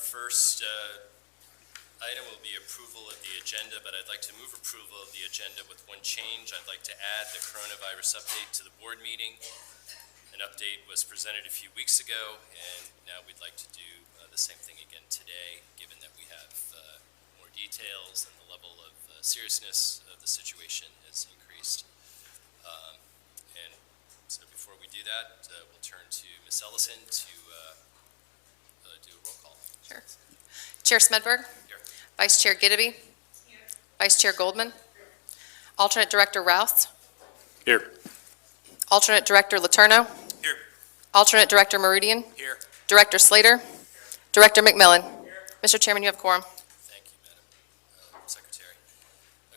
first item will be approval of the agenda, but I'd like to move approval of the agenda with one change. I'd like to add the coronavirus update to the board meeting. An update was presented a few weeks ago, and now we'd like to do the same thing again today, given that we have more details and the level of seriousness of the situation has increased. And so before we do that, we'll turn to Ms. Ellison to do a roll call. Sure. Chair Smedberg. Here. Vice Chair Gideby. Here. Vice Chair Goldman. Alternate Director Rouse. Here. Alternate Director Letourneau. Here. Alternate Director Meridian. Here. Director Slater. Here. Director McMillan. Here. Mr. Chairman, you have quorum. Thank you, Madam Secretary.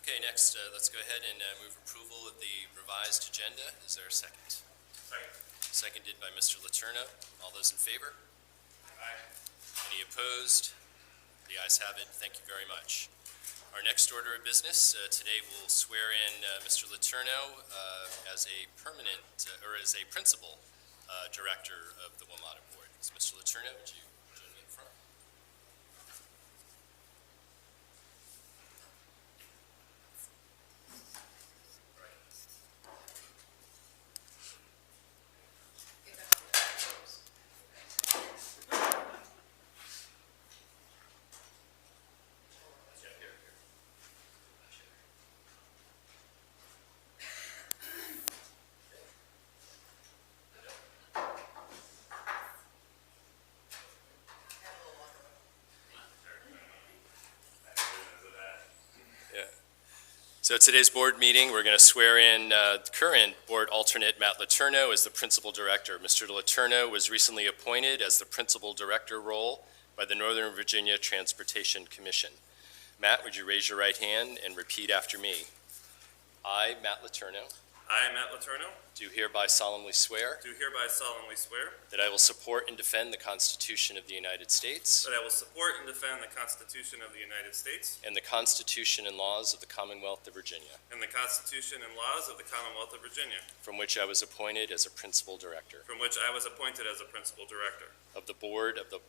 Okay, next, let's go ahead and move approval of the revised agenda. Is there a second? Second. Seconded by Mr. Letourneau. All those in favor? Aye. Any opposed? The ayes have it. Thank you very much. Our next order of business today will swear in Mr. Letourneau as a permanent or as a principal director of the WMATA board. So Mr. Letourneau, would you join me in front? So today's board meeting, we're going to swear in current board alternate Matt Letourneau as the principal director. Mr. Letourneau was recently appointed as the principal director role by the Northern Virginia Transportation Commission. Matt, would you raise your right hand and repeat after me? I, Matt Letourneau, do hereby solemnly swear that I will support and defend the Constitution of the United States That I will support and defend the Constitution of the United States and the Constitution and laws of the Commonwealth of Virginia, and the Constitution and laws of the Commonwealth of Virginia, from which I was appointed as a principal director from which I was appointed as a principal director of the Board of the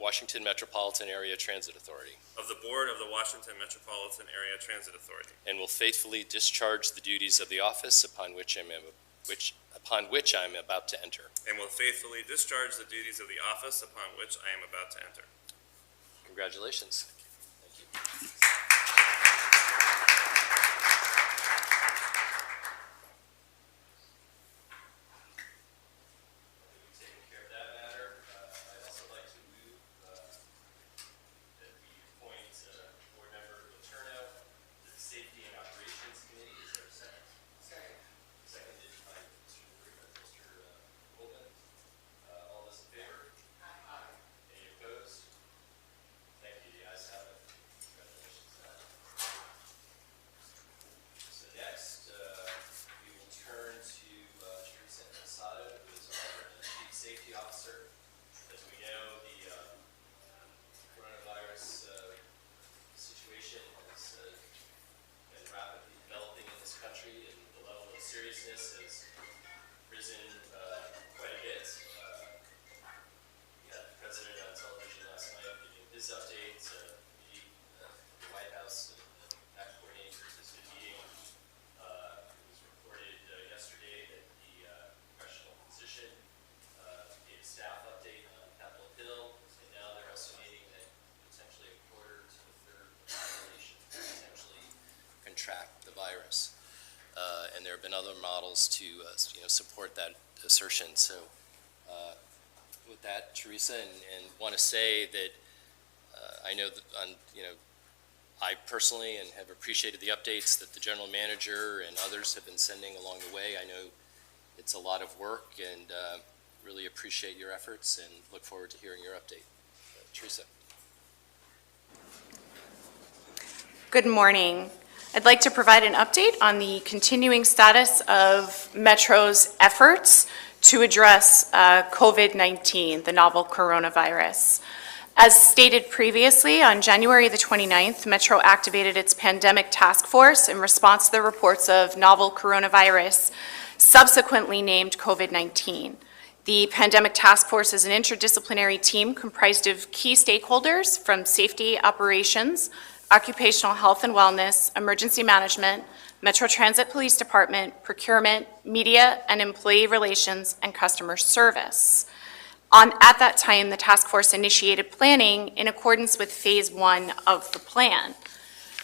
Washington Metropolitan Area Transit Authority, of the Board of the Washington Metropolitan Area Transit Authority, and will faithfully discharge the duties of the office upon which I am about to enter. and will faithfully discharge the duties of the office upon which I am about to enter. Congratulations. Thank you. Taking care of that matter, I'd also like to move that we appoint board member Letourneau to the Safety and Operations Committee. Is there a second? Second. Seconded by Mr. Goldman. All those in favor? Aye. Any opposed? Thank you. The ayes have it. Congratulations. So next, we will turn to Teresa Ansado, who is our Chief Safety Officer. As we know, the coronavirus situation has been rapidly developing in this country, and the level of seriousness has risen quite a bit. We had the president on television last night giving his updates. The White House and ACT coordinators has been meeting. It was reported yesterday that the congressional physician gave a staff update on Capitol Hill, and now they're estimating that potentially a quarter to a third of the population could potentially contract the virus. And there have been other models to support that assertion. So with that, Teresa, and want to say that I know that I personally and have appreciated the updates that the general manager and others have been sending along the way. I know it's a lot of work, and really appreciate your efforts and look forward to hearing your update. Teresa. Good morning. I'd like to provide an update on the continuing status of Metro's efforts to address COVID-19, the novel coronavirus. As stated previously, on January the 29th, Metro activated its pandemic task force in response to the reports of novel coronavirus, subsequently named COVID-19. The Pandemic Task Force is an interdisciplinary team comprised of key stakeholders from safety operations, occupational health and wellness, emergency management, Metro Transit Police Department, procurement, media and employee relations, and customer service. At that time, the task force initiated planning in accordance with Phase 1 of the plan.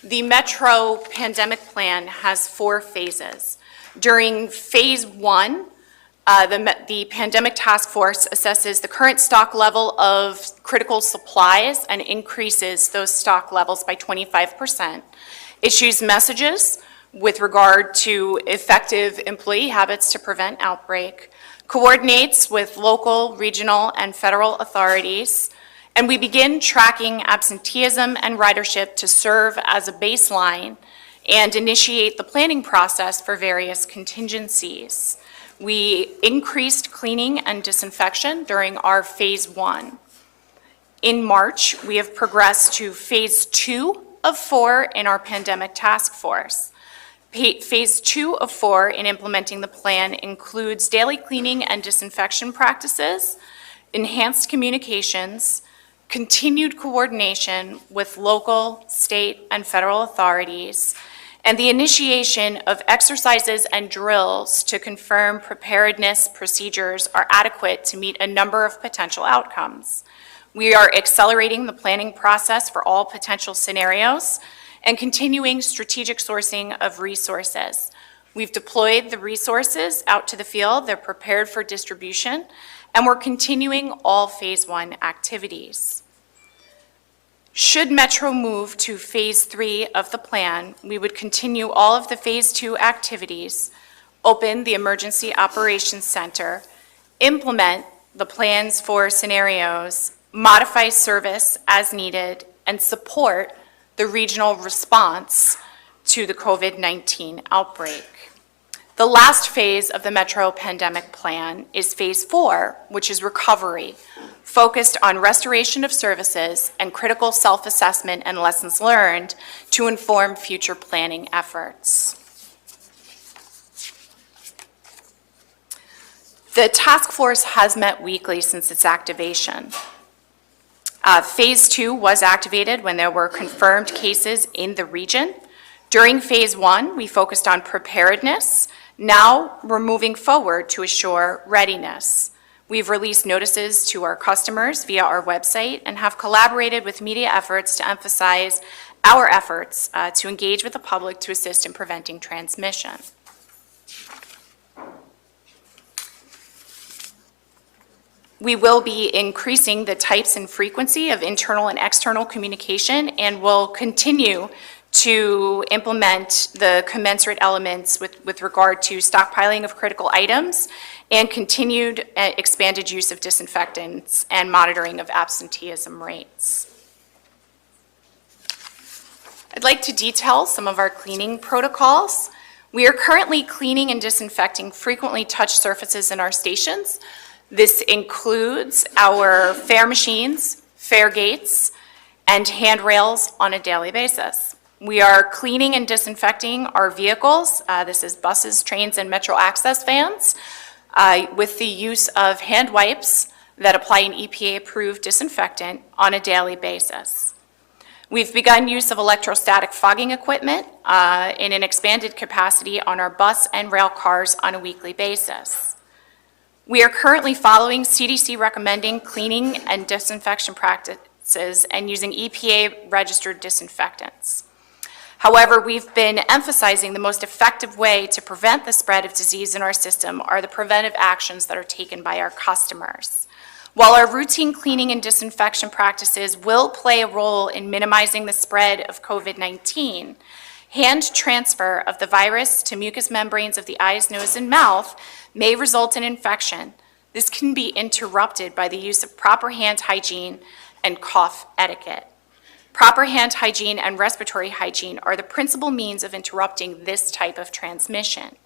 The Metro Pandemic Plan has 4 phases. During Phase 1, the Pandemic Task Force assesses the current stock level of critical supplies and increases those stock levels by 25%, issues messages with regard to effective employee habits to prevent outbreak, coordinates with local, regional, and federal authorities, and we begin tracking absenteeism and ridership to serve as a baseline and initiate the planning process for various contingencies. We increased cleaning and disinfection during our Phase 1. In March, we have progressed to Phase 2 of 4 in our Pandemic Task Force. Phase 2 of 4 in implementing the plan includes daily cleaning and disinfection practices, enhanced communications, continued coordination with local, state, and federal authorities, and the initiation of exercises and drills to confirm preparedness procedures are adequate to meet a number of potential outcomes. We are accelerating the planning process for all potential scenarios and continuing strategic sourcing of resources. We've deployed the resources out to the field, they're prepared for distribution, and we're continuing all Phase 1 activities. Should Metro move to Phase 3 of the plan, we would continue all of the Phase 2 activities, open the Emergency Operations Center, implement the plans for scenarios, modify service as needed, and support the regional response to the COVID-19 outbreak. The last phase of the Metro Pandemic Plan is Phase 4, which is recovery, focused on restoration of services and critical self-assessment and lessons learned to inform future planning efforts. The task force has met weekly since its activation. Phase 2 was activated when there were confirmed cases in the region. During Phase 1, we focused on preparedness. Now we're moving forward to assure readiness. We've released notices to our customers via our website and have collaborated with media efforts to emphasize our efforts to engage with the public to assist in preventing transmission. We will be increasing the types and frequency of internal and external communication and will continue to implement the commensurate elements with regard to stockpiling of critical items and continued expanded use of disinfectants and monitoring of absenteeism rates. I'd like to detail some of our cleaning protocols. We are currently cleaning and disinfecting frequently touched surfaces in our stations. This includes our fare machines, fare gates, and handrails on a daily basis. We are cleaning and disinfecting our vehicles. This is buses, trains, and Metro Access vans with the use of hand wipes that apply an EPA-approved disinfectant on a daily basis. We've begun use of electrostatic fogging equipment in an expanded capacity on our bus and rail cars on a weekly basis. We are currently following CDC recommending cleaning and disinfection practices and using EPA-registered disinfectants. However, we've been emphasizing the most effective way to prevent the spread of disease in our system are the preventive actions that are taken by our customers. While our routine cleaning and disinfection practices will play a role in minimizing the spread of COVID-19, hand transfer of the virus to mucous membranes of the eyes, nose, and mouth may result in infection. This can be interrupted by the use of proper hand hygiene and cough etiquette. Proper hand hygiene and respiratory hygiene are the principal means of interrupting this type of transmission.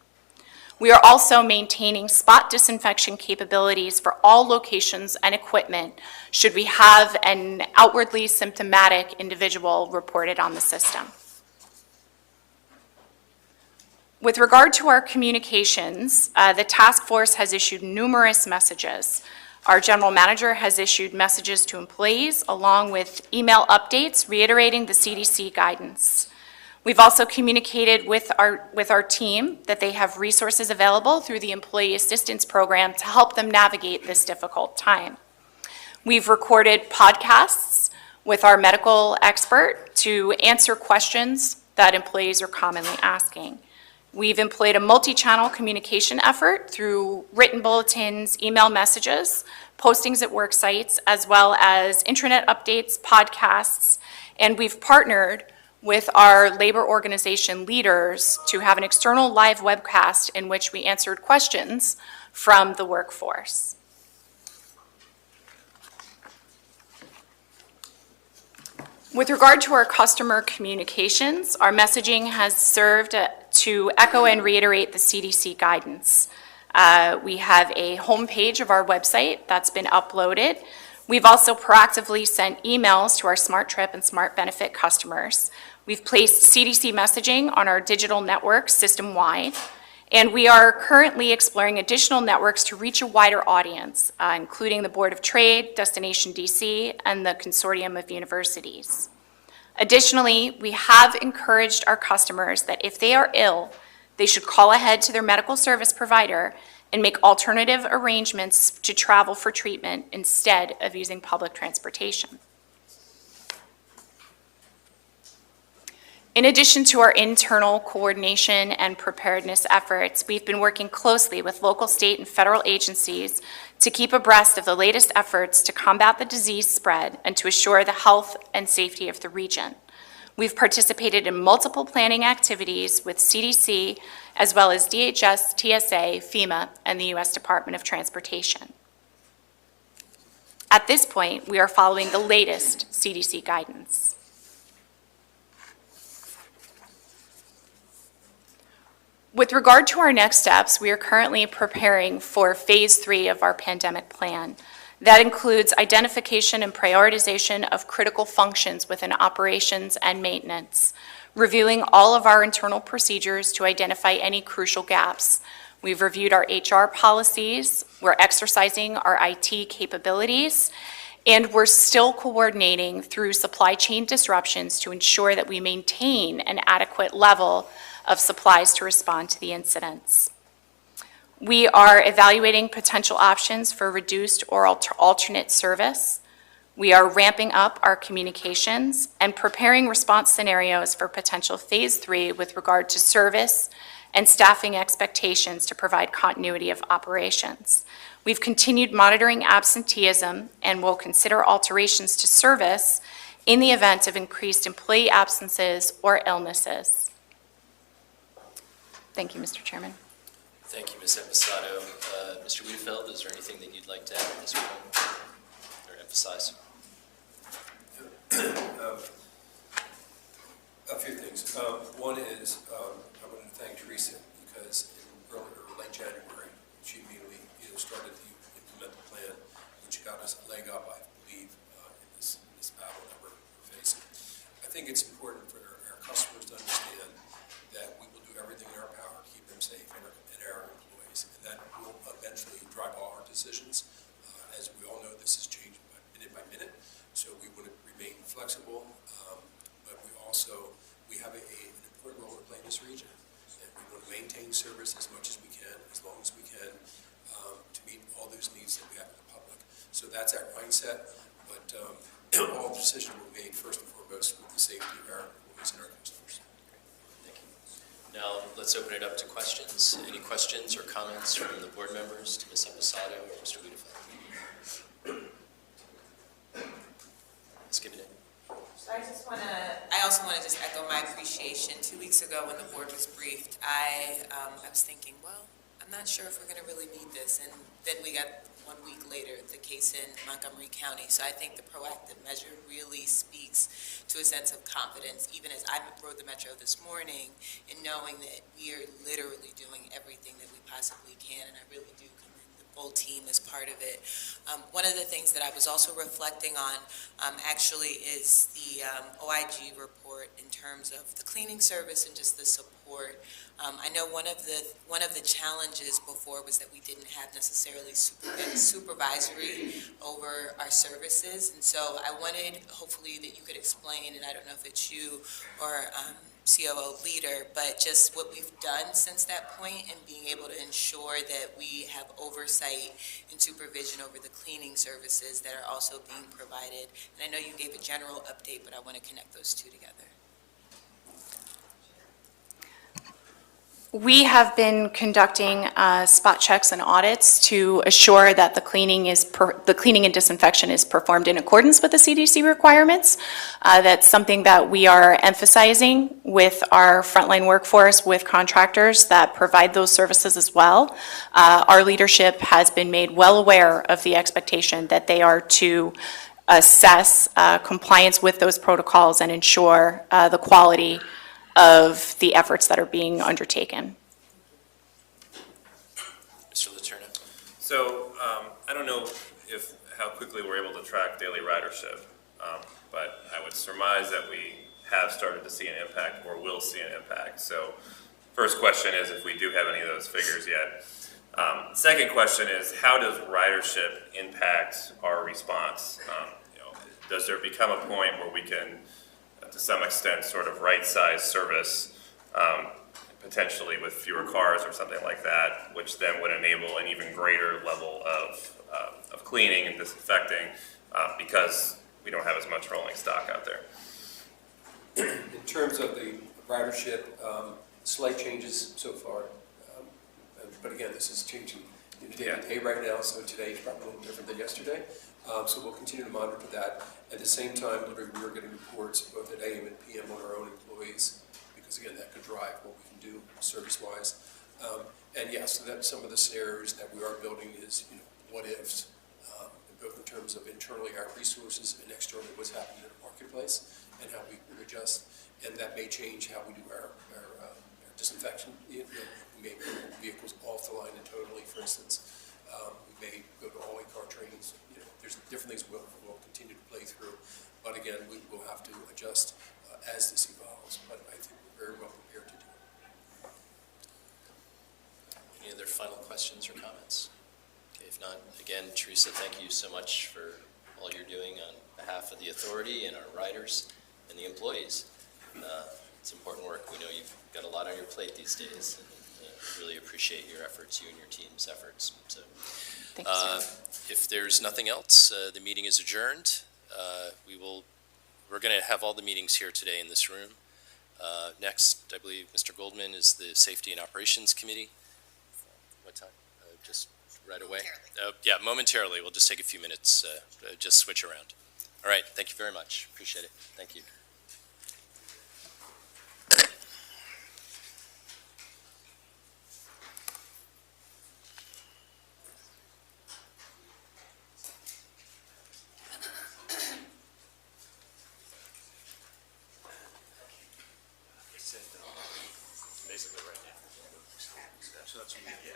We are also maintaining spot disinfection capabilities for all locations and equipment should we have an outwardly symptomatic individual reported on the system. With regard to our communications, the task force has issued numerous messages. Our general manager has issued messages to employees along with email updates reiterating the CDC guidance. We've also communicated with our team that they have resources available through the Employee Assistance Program to help them navigate this difficult time. We've recorded podcasts with our medical expert to answer questions that employees are commonly asking. We've employed a multi-channel communication effort through written bulletins, email messages, postings at work sites, as well as intranet updates, podcasts, and we've partnered with our labor organization leaders to have an external live webcast in which we answered questions from the workforce. With regard to our customer communications, our messaging has served to echo and reiterate the CDC guidance. We have a homepage of our website that's been uploaded. We've also proactively sent emails to our Smart Trip and Smart Benefit customers. We've placed CDC messaging on our digital networks system-wide, and we are currently exploring additional networks to reach a wider audience, including the Board of Trade, Destination DC, and the Consortium of Universities. Additionally, we have encouraged our customers that if they are ill, they should call ahead to their medical service provider and make alternative arrangements to travel for treatment instead of using public transportation. In addition to our internal coordination and preparedness efforts, we've been working closely with local, state, and federal agencies to keep abreast of the latest efforts to combat the disease spread and to assure the health and safety of the region. We've participated in multiple planning activities with CDC, as well as DHS, TSA, FEMA, and the U.S. Department of Transportation. At this point, we are following the latest CDC guidance. With regard to our next steps, we are currently preparing for phase 3 of our pandemic plan. That includes identification and prioritization of critical functions within operations and maintenance, reviewing all of our internal procedures to identify any crucial gaps. We've reviewed our HR policies, we're exercising our IT capabilities, and we're still coordinating through supply chain disruptions to ensure that we maintain an adequate level of supplies to respond to the incidents. We are evaluating potential options for reduced or alternate service. We are ramping up our communications and preparing response scenarios for potential phase 3 with regard to service and staffing expectations to provide continuity of operations. We've continued monitoring absenteeism and will consider alterations to service in the event of increased employee absences or illnesses. Thank you, Mr. Chairman. Thank you, Ms. Episato. Mr. Wiedefeld, is there anything that you'd like to add at this point or emphasize? A few things. One is I want to thank Teresa because in late January, she immediately started to implement the plan, which got us a leg up, I believe, in this battle that we're facing. I think it's important for our customers to understand that we will do everything in our power to keep them safe and our employees, and that will eventually drive all our decisions. As we all know, this is changing minute by minute, so we want to remain flexible, but we have an important role to play in this region, and we want to maintain service as much as we can, as long as we can, to meet all those needs that we have in the public. So that's our mindset, but all decisions will be made first and foremost with the safety of our employees and our customers. Thank you. Now, let's open it up to questions. Any questions or comments from the board members to Ms. Episato or Mr. Wiedefeld? Let's give it in. I also want to just echo my appreciation. 2 weeks ago when the board was briefed, I was thinking, well, I'm not sure if we're going to really need this. And then we got 1 week later the case in Montgomery County. So I think the proactive measure really speaks to a sense of confidence, even as I rode the Metro this morning, in knowing that we are literally doing everything that we possibly can. And I really do commend the full team as part of it. One of the things that I was also reflecting on actually is the OIG report in terms of the cleaning service and just the support I know one of the challenges before was that we didn't have necessarily supervisory over our services, and so I wanted, hopefully, that you could explain, and I don't know if it's you or COO leader, but just what we've done since that point and being able to ensure that we have oversight and supervision over the cleaning services that are also being provided. And I know you gave a general update, but I want to connect those two together. We have been conducting spot checks and audits to assure that the cleaning and disinfection is performed in accordance with the CDC requirements. That's something that we are emphasizing with our frontline workforce, with contractors that provide those services as well. Our leadership has been made well aware of the expectation that they are to assess compliance with those protocols and ensure the quality of the efforts that are being undertaken. Mr. Letourneau? So, I don't know how quickly we're able to track daily ridership, but I would surmise that we have started to see an impact or will see an impact. So, first question is if we do have any of those figures yet. Second question is, how does ridership impact our response? Does there become a point where we can, to some extent, sort of right-size service, potentially with fewer cars or something like that, which then would enable an even greater level of cleaning and disinfecting because we don't have as much rolling stock out there? In terms of the ridership, slight changes so far, but again, this is changing day to day right now, so today is probably a little different than yesterday. So we'll continue to monitor that. At the same time, literally, we are getting reports both at AM and PM on our own employees, because again, that could drive what we can do service-wise. And yes, so that some of the scenarios that we are building is, what ifs, both in terms of internally our resources and externally what's happening in the marketplace and how we can adjust. And that may change how we do our disinfection. We may move vehicles off the line totally, for instance. We may go to all car trainings. There's different things we'll continue to play through. But again, we will have to adjust as this evolves. But I think we're very well prepared to do it. Any other final questions or comments? Okay, if not, again, Teresa, thank you so much for all you're doing on behalf of the authority and our riders and the employees. It's important work. We know you've got a lot on your plate these days, and really appreciate your efforts, you and your team's efforts. So, Thank you, sir. if there's nothing else, the meeting is adjourned. We're going to have all the meetings here today in this room. Next, I believe Mr. Goldman is the Safety and Operations Committee. What time? Just right away? Yeah, momentarily. We'll just take a few minutes, just switch around. All right, thank you very much. Appreciate it. Thank you. Basically right now. So that's what we want to do.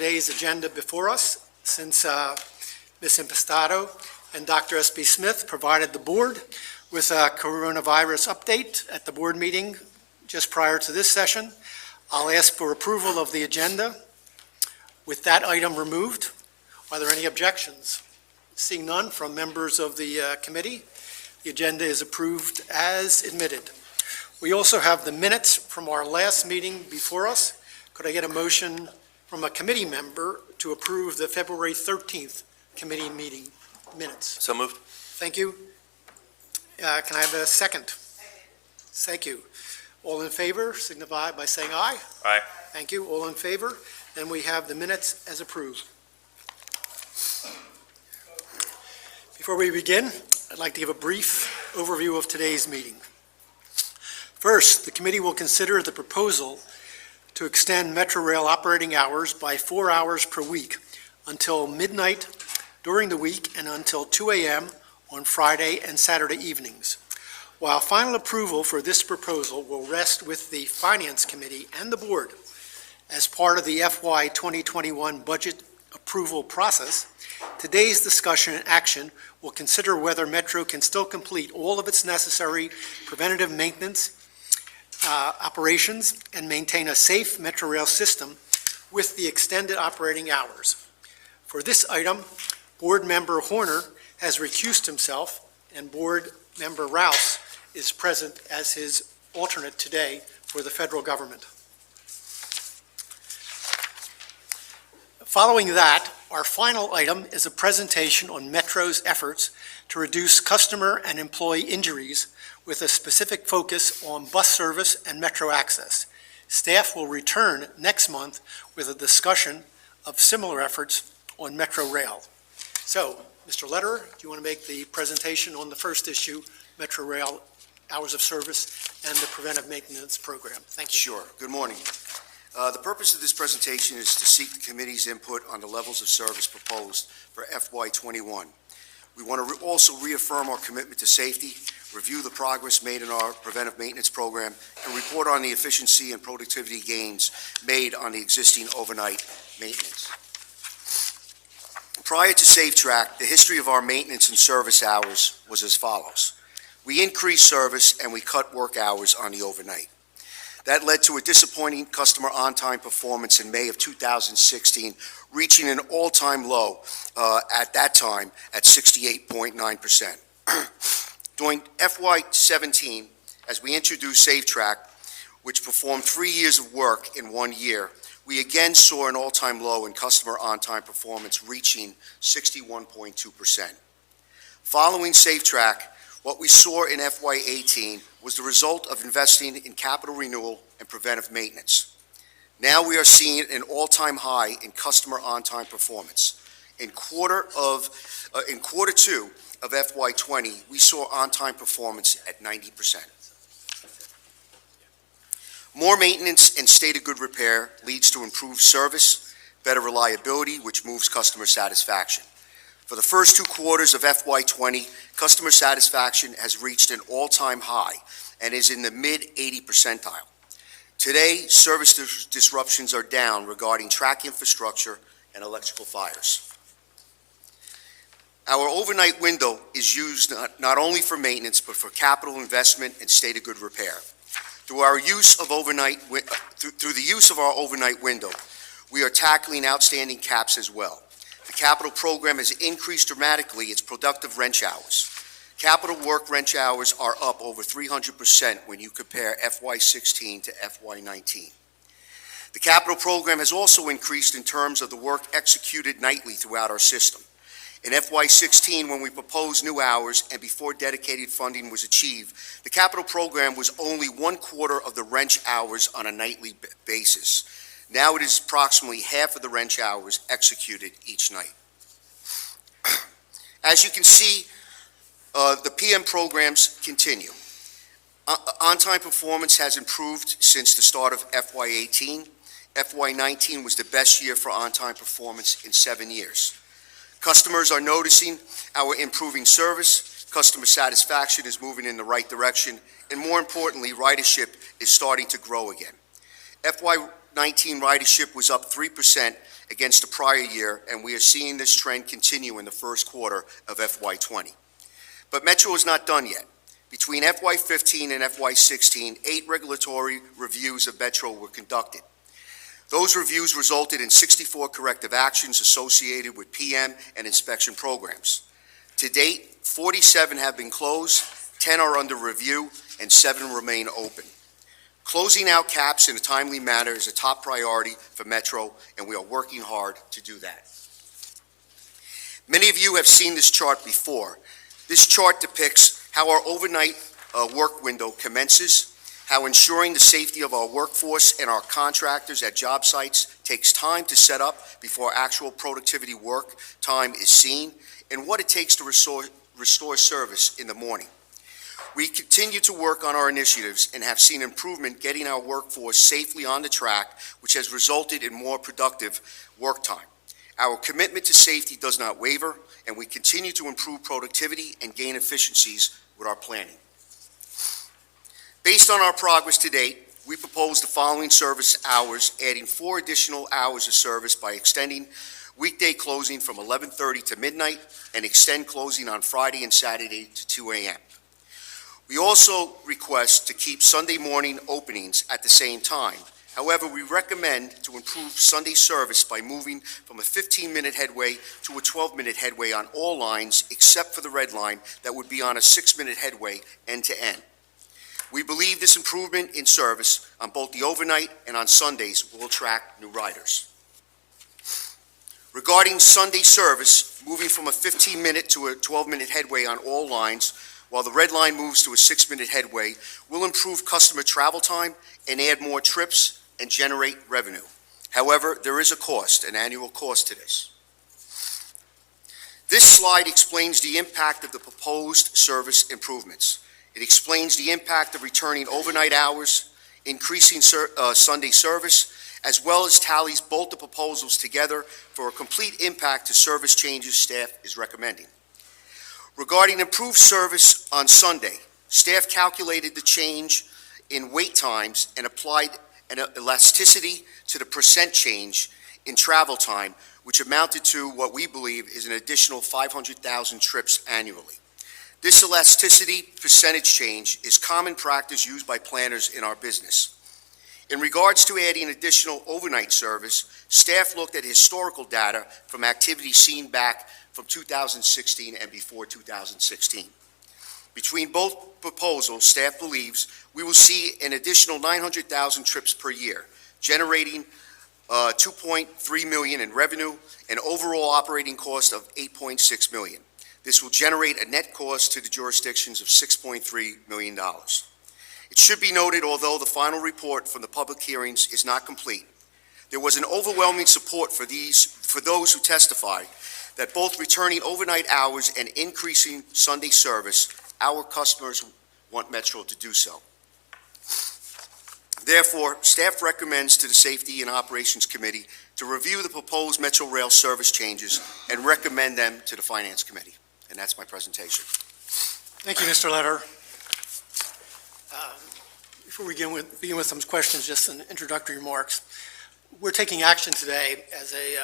today's agenda before us, since Ms. Impastato and Dr. S.B. Smith provided the board with a coronavirus update at the board meeting just prior to this session. I'll ask for approval of the agenda with that item removed. Are there any objections? Seeing none from members of the committee, the agenda is approved as admitted. We also have the minutes from our last meeting before us. Could I get a motion from a committee member to approve the February 13th committee meeting minutes? So moved. Thank you. Can I have a second? Thank you. All in favor, signify by saying aye. Aye. Thank you. All in favor? Then we have the minutes as approved. Before we begin, I'd like to give a brief overview of today's meeting. First, the committee will consider the proposal to extend Metro Rail operating hours by 4 hours per week until midnight during the week and until 2 a.m. on Friday and Saturday evenings. While final approval for this proposal will rest with the Finance Committee and the Board as part of the FY 2021 budget approval process, today's discussion and action will consider whether Metro can still complete all of its necessary preventative maintenance operations and maintain a safe Metro Rail system with the extended operating hours. For this item, Board Member Horner has recused himself, and Board Member Rouse is present as his alternate today for the federal government. Following that, our final item is a presentation on Metro's efforts to reduce customer and employee injuries with a specific focus on bus service and Metro access. Staff will return next month with a discussion of similar efforts on Metro Rail. So, Mr. Lederer, do you want to make the presentation on the first issue, Metro Rail hours of service and the preventive maintenance program? Thank you. Sure. Good morning. The purpose of this presentation is to seek the committee's input on the levels of service proposed for FY21. We want to also reaffirm our commitment to safety, review the progress made in our preventive maintenance program, and report on the efficiency and productivity gains made on the existing overnight maintenance. Prior to SafeTrack, the history of our maintenance and service hours was as follows. We increased service and we cut work hours on the overnight. That led to a disappointing customer on-time performance in May of 2016, reaching an all-time low at that time at 68.9%. During FY17, as we introduced SafeTrack, which performed 3 years of work in 1 year, we again saw an all-time low in customer on-time performance, reaching 61.2%. Following SafeTrack, what we saw in FY18 was the result of investing in capital renewal and preventive maintenance. Now we are seeing an all-time high in customer on-time performance. In quarter two of FY20, we saw on-time performance at 90%. More maintenance and state of good repair leads to improved service, better reliability, which moves customer satisfaction. For the first 2 quarters of FY20, customer satisfaction has reached an all-time high and is in the mid-80 percentile. Today, service disruptions are down regarding track infrastructure and electrical fires. Our overnight window is used not only for maintenance, but for capital investment and state of good repair. Through the use of our overnight window, we are tackling outstanding caps as well. The capital program has increased dramatically its productive wrench hours. Capital work wrench hours are up over 300% when you compare FY16 to FY19. The capital program has also increased in terms of the work executed nightly throughout our system. In FY16, when we proposed new hours and before dedicated funding was achieved, the capital program was only 1/4 of the wrench hours on a nightly basis. Now it is approximately half of the wrench hours executed each night. As you can see, the PM programs continue. On-time performance has improved since the start of FY18. FY19 was the best year for on-time performance in 7 years. Customers are noticing our improving service, customer satisfaction is moving in the right direction, and more importantly, ridership is starting to grow again. FY19 ridership was up 3%, against the prior year, and we are seeing this trend continue in the first quarter of FY20. But Metro is not done yet. Between FY15 and FY16, 8 regulatory reviews of Metro were conducted. Those reviews resulted in 64 corrective actions associated with PM and inspection programs. To date, 47 have been closed, 10 are under review, and 7 remain open. Closing out caps in a timely manner is a top priority for Metro, and we are working hard to do that. Many of you have seen this chart before. This chart depicts how our overnight work window commences, how ensuring the safety of our workforce and our contractors at job sites takes time to set up before actual productivity work time is seen, and what it takes to restore service in the morning. We continue to work on our initiatives and have seen improvement getting our workforce safely on the track, which has resulted in more productive work time. Our commitment to safety does not waver, and we continue to improve productivity and gain efficiencies with our planning. Based on our progress to date, we propose the following service hours, adding 4 additional hours of service by extending weekday closing from 11:30 to midnight and extend closing on Friday and Saturday to 2 a.m. We also request to keep Sunday morning openings at the same time. However, we recommend to improve Sunday service by moving from a 15-minute headway to a 12-minute headway on all lines except for the red line that would be on a 6-minute headway end to end. We believe this improvement in service on both the overnight and on Sundays will attract new riders. Regarding Sunday service, moving from a 15-minute to a 12-minute headway on all lines, while the red line moves to a 6-minute headway, will improve customer travel time and add more trips and generate revenue. However, there is a cost, an annual cost to this. This slide explains the impact of the proposed service improvements. It explains the impact of returning overnight hours, increasing Sunday service, as well as tallies both the proposals together for a complete impact to service changes staff is recommending. Regarding improved service on Sunday, staff calculated the change in wait times and applied an elasticity to the percent change in travel time, which amounted to what we believe is an additional 500,000 trips annually. This elasticity percentage change is common practice used by planners in our business. In regards to adding additional overnight service, staff looked at historical data from activities seen back from 2016 and before 2016. Between both proposals, staff believes we will see an additional 900,000 trips per year, generating $2.3 million in revenue and overall operating cost of $8.6 million. This will generate a net cost to the jurisdictions of $6.3 million. It should be noted, although the final report from the public hearings is not complete, there was an overwhelming support for those who testified that both returning overnight hours and increasing Sunday service, our customers want Metro to do so. Therefore, staff recommends to the Safety and Operations Committee to review the proposed Metro Rail service changes and recommend them to the Finance Committee. And that's my presentation. Thank you, Mr. Letter. Before we begin with some questions, just some introductory remarks. We're taking action today as a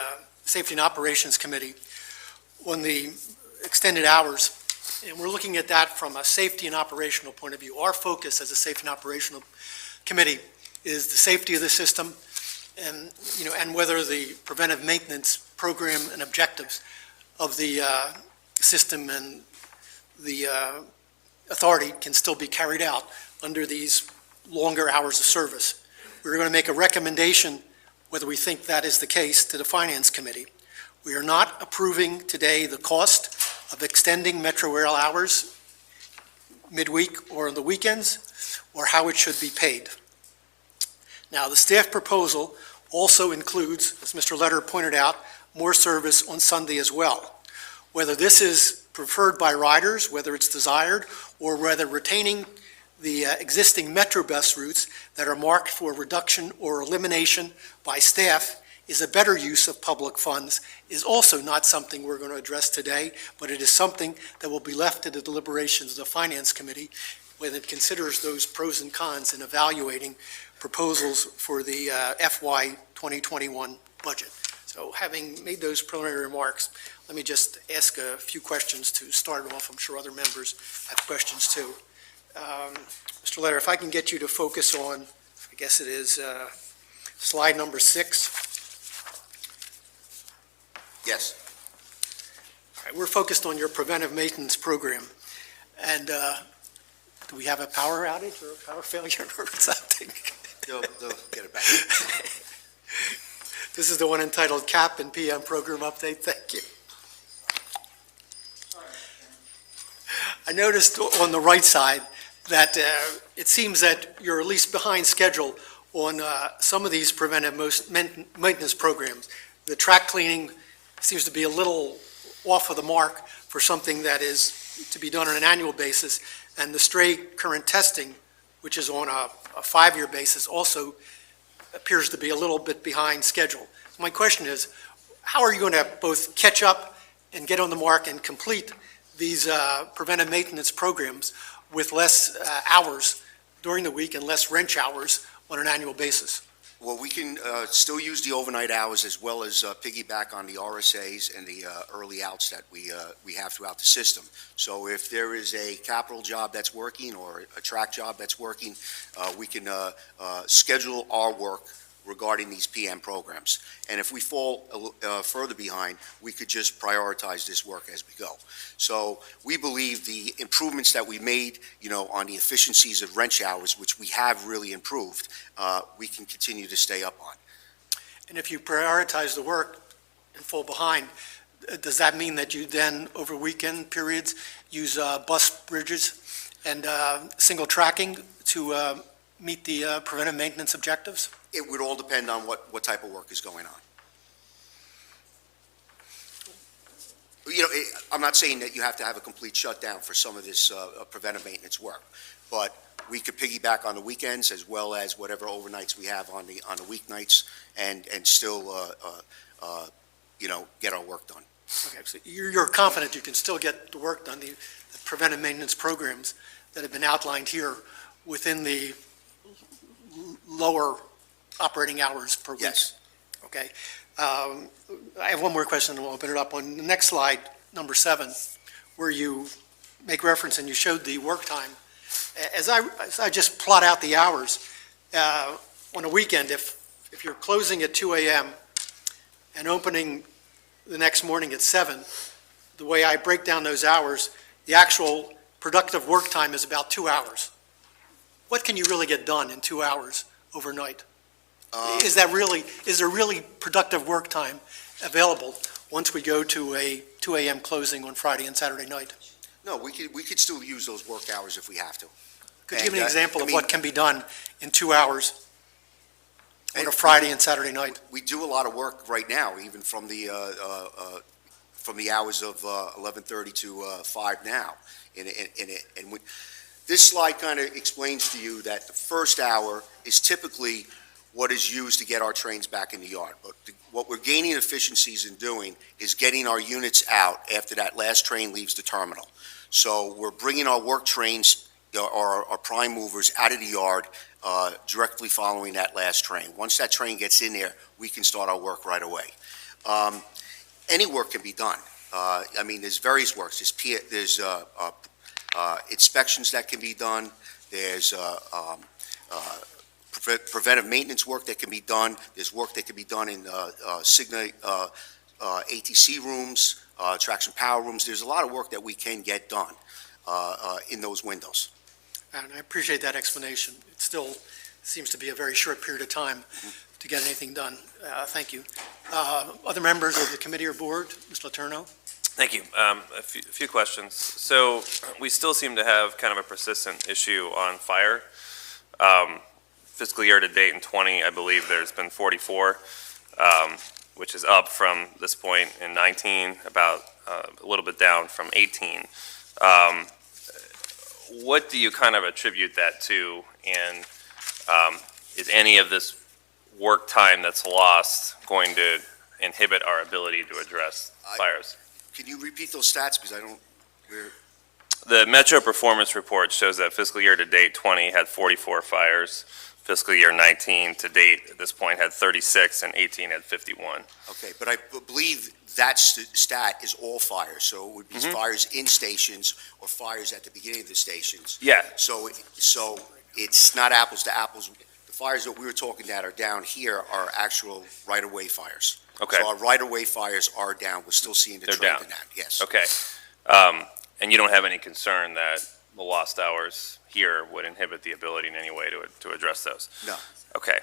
Safety and Operations Committee on the extended hours, and we're looking at that from a safety and operational point of view. Our focus as a Safety and Operational Committee is the safety of the system and whether the preventive maintenance program and objectives of the system and the authority can still be carried out under these longer hours of service. We're going to make a recommendation, whether we think that is the case, to the Finance Committee. We are not approving today the cost of extending Metro Rail hours midweek or on the weekends, or how it should be paid. Now, the staff proposal also includes, as Mr. Letter pointed out, more service on Sunday as well. Whether this is preferred by riders, whether it's desired, or whether retaining the existing Metro bus routes that are marked for reduction or elimination by staff is a better use of public funds is also not something we're going to address today, but it is something that will be left to the deliberations of the Finance Committee when it considers those pros and cons in evaluating proposals for the FY 2021 budget. So having made those preliminary remarks, let me just ask a few questions to start off. I'm sure other members have questions too. Mr. Letter, if I can get you to focus on, I guess it is slide number 6. Yes. All right, we're focused on your preventive maintenance program. And do we have a power outage or a power failure or something? They'll get it back. This is the one entitled CAP and PM Program Update. Thank you. I noticed on the right side that it seems that you're at least behind schedule on some of these preventive maintenance programs. The track cleaning seems to be a little off of the mark for something that is to be done on an annual basis, and the stray current testing, which is on a 5-year basis, also appears to be a little bit behind schedule. So my question is, how are you going to both catch up and get on the mark and complete these preventive maintenance programs with less hours during the week and less wrench hours on an annual basis? Well, we can still use the overnight hours as well as piggyback on the RSAs and the early outs that we have throughout the system. So if there is a capital job that's working or a track job that's working, we can schedule our work regarding these PM programs. And if we fall further behind, we could just prioritize this work as we go. So we believe the improvements that we made, on the efficiencies of wrench hours, which we have really improved, we can continue to stay up on. And if you prioritize the work and fall behind, does that mean that you then, over weekend periods, use bus bridges and single tracking to meet the preventive maintenance objectives? It would all depend on what type of work is going on. I'm not saying that you have to have a complete shutdown for some of this preventive maintenance work, but we could piggyback on the weekends as well as whatever overnights we have on the weeknights and still get our work done. Okay, so you're confident you can still get the work done, the preventive maintenance programs that have been outlined here within the lower operating hours per week? Yes. Okay. I have one more question, and we'll open it up. On the next slide, number 7, where you make reference and you showed the work time, as I just plot out the hours, on a weekend, if you're closing at 2 a.m. and opening the next morning at 7, the way I break down those hours, the actual productive work time is about 2 hours. What can you really get done in 2 hours overnight? Is there really productive work time available once we go to a 2 a.m. closing on Friday and Saturday night? No, we could still use those work hours if we have to. Could you give me an example of what can be done in 2 hours on a Friday and Saturday night? We do a lot of work right now, even from the hours of 11:30 to 5 now. This slide kind of explains to you that the first hour is typically what is used to get our trains back in the yard. But what we're gaining efficiencies in doing is getting our units out after that last train leaves the terminal. So we're bringing our work trains, our prime movers, out of the yard directly following that last train. Once that train gets in there, we can start our work right away. Any work can be done. There's various works. There's inspections that can be done. There's preventive maintenance work that can be done. There's work that can be done in Cigna ATC rooms, traction power rooms. There's a lot of work that we can get done in those windows. And I appreciate that explanation. It still seems to be a very short period of time to get anything done. Thank you. Other members of the committee or board? Mr. Letourneau? Thank you. A few questions. So we still seem to have kind of a persistent issue on fire. Fiscal year to date in 20, I believe there's been 44, which is up from this point in 19, about a little bit down from 18. What do you kind of attribute that to? And is any of this work time that's lost going to inhibit our ability to address fires? Can you repeat those stats, because I don't, The Metro Performance Report shows that fiscal year to date 20 had 44 fires. fiscal year 19 to date at this point had 36 and 18 had 51. Okay, but I believe that stat is all fires, so it would be fires in stations or fires at the beginning of the stations. Yeah, So it's not apples to apples. The fires that we were talking about are down here are actual right-of-way fires. okay, So our right-of-way fires are down. We're still seeing the They're trend down. in that, yes. okay. And you don't have any concern that the lost hours here would inhibit the ability in any way to address those? No. Okay.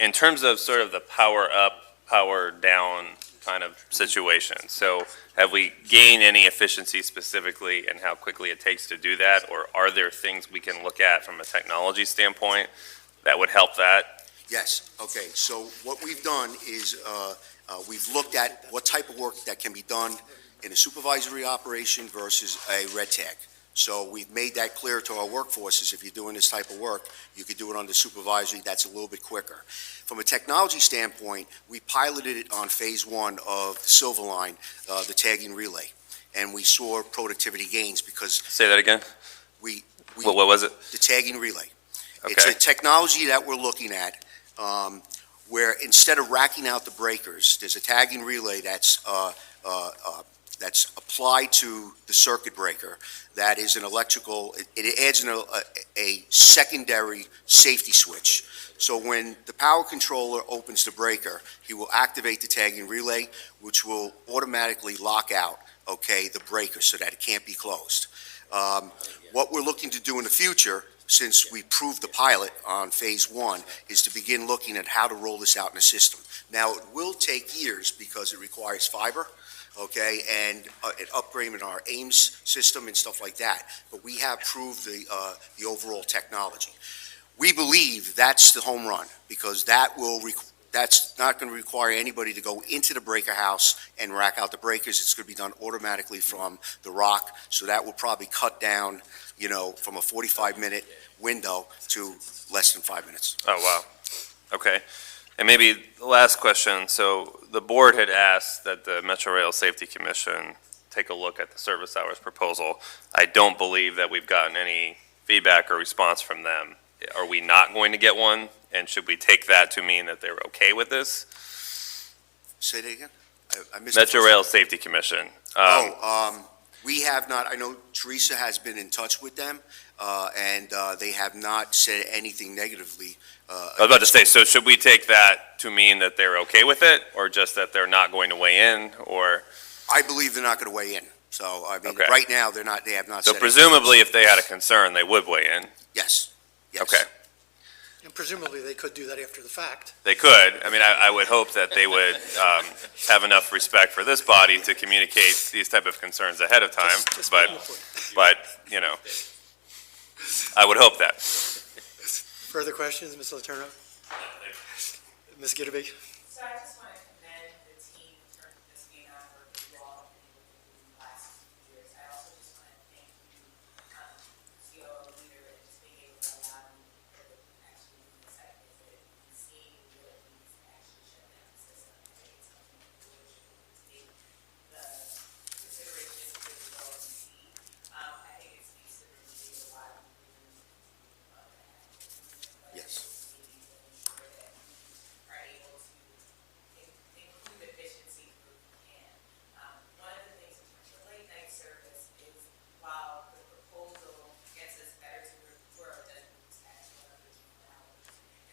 In terms of sort of the power up, power down kind of situation, so have we gained any efficiency specifically in how quickly it takes to do that? Or are there things we can look at from a technology standpoint that would help that? Yes, okay, so what we've done is, we've looked at what type of work that can be done in a supervisory operation versus a red tag. So we've made that clear to our workforces, if you're doing this type of work, you could do it under supervisory, that's a little bit quicker. From a technology standpoint, we piloted it on phase one of the Silver Line, the tagging relay, and we saw productivity gains because Say that again? we What was it? the tagging relay. It's a Okay, technology that we're looking at, where instead of racking out the breakers, there's a tagging relay that's applied to the circuit breaker. That is an electrical, it adds a secondary safety switch. So when the power controller opens the breaker, he will activate the tagging relay, which will automatically lock out, okay, the breaker so that it can't be closed. What we're looking to do in the future, since we proved the pilot on phase one, is to begin looking at how to roll this out in the system. Now, it will take years because it requires fiber, okay, and an upgrade in our Ames system and stuff like that. But we have proved the overall technology. We believe that's the home run because that's not going to require anybody to go into the breaker house and rack out the breakers. It's going to be done automatically from the rock. So that will probably cut down, from a 45-minute window to less than 5 minutes. oh, wow, okay. And maybe the last question, so the board had asked that the Metro Rail Safety Commission take a look at the service hours proposal. I don't believe that we've gotten any feedback or response from them. Are we not going to get one? And should we take that to mean that they're okay with this? Say that again? I missed the Metro first- Rail Safety Commission. We have not, I know Teresa has been in touch with them, and they have not said anything negatively. I was about to say, so should we take that to mean that they're okay with it, or just that they're not going to weigh in, or? I believe they're not going to weigh in. So, I mean, Okay. right now, they have not So said anything. presumably, if they had a concern, they would weigh in. Yes, yes. Okay, And presumably, they could do that after the fact. they could. I mean, I would hope that they would have enough respect for this body to communicate these type of concerns ahead of time, Just but, waiting for it. but, I would hope that. Further questions, Ms. Letourneau? Ms. Gitterby? So I just want to commend the team in terms of this being on work that you all have been able to do in the last few years. I also just want to thank you, COO leader, and just being able to allow me to actually do the site visit and seeing what it means to actually shut down the system. I think it's something that we really should take the consideration to the goal and see. I think it speaks to the need of a lot of people Yes. ensure that we are able to include efficiencies where we can. One of the things in terms of late night service is while the proposal gets us better to where our doesn't tax one of the hours.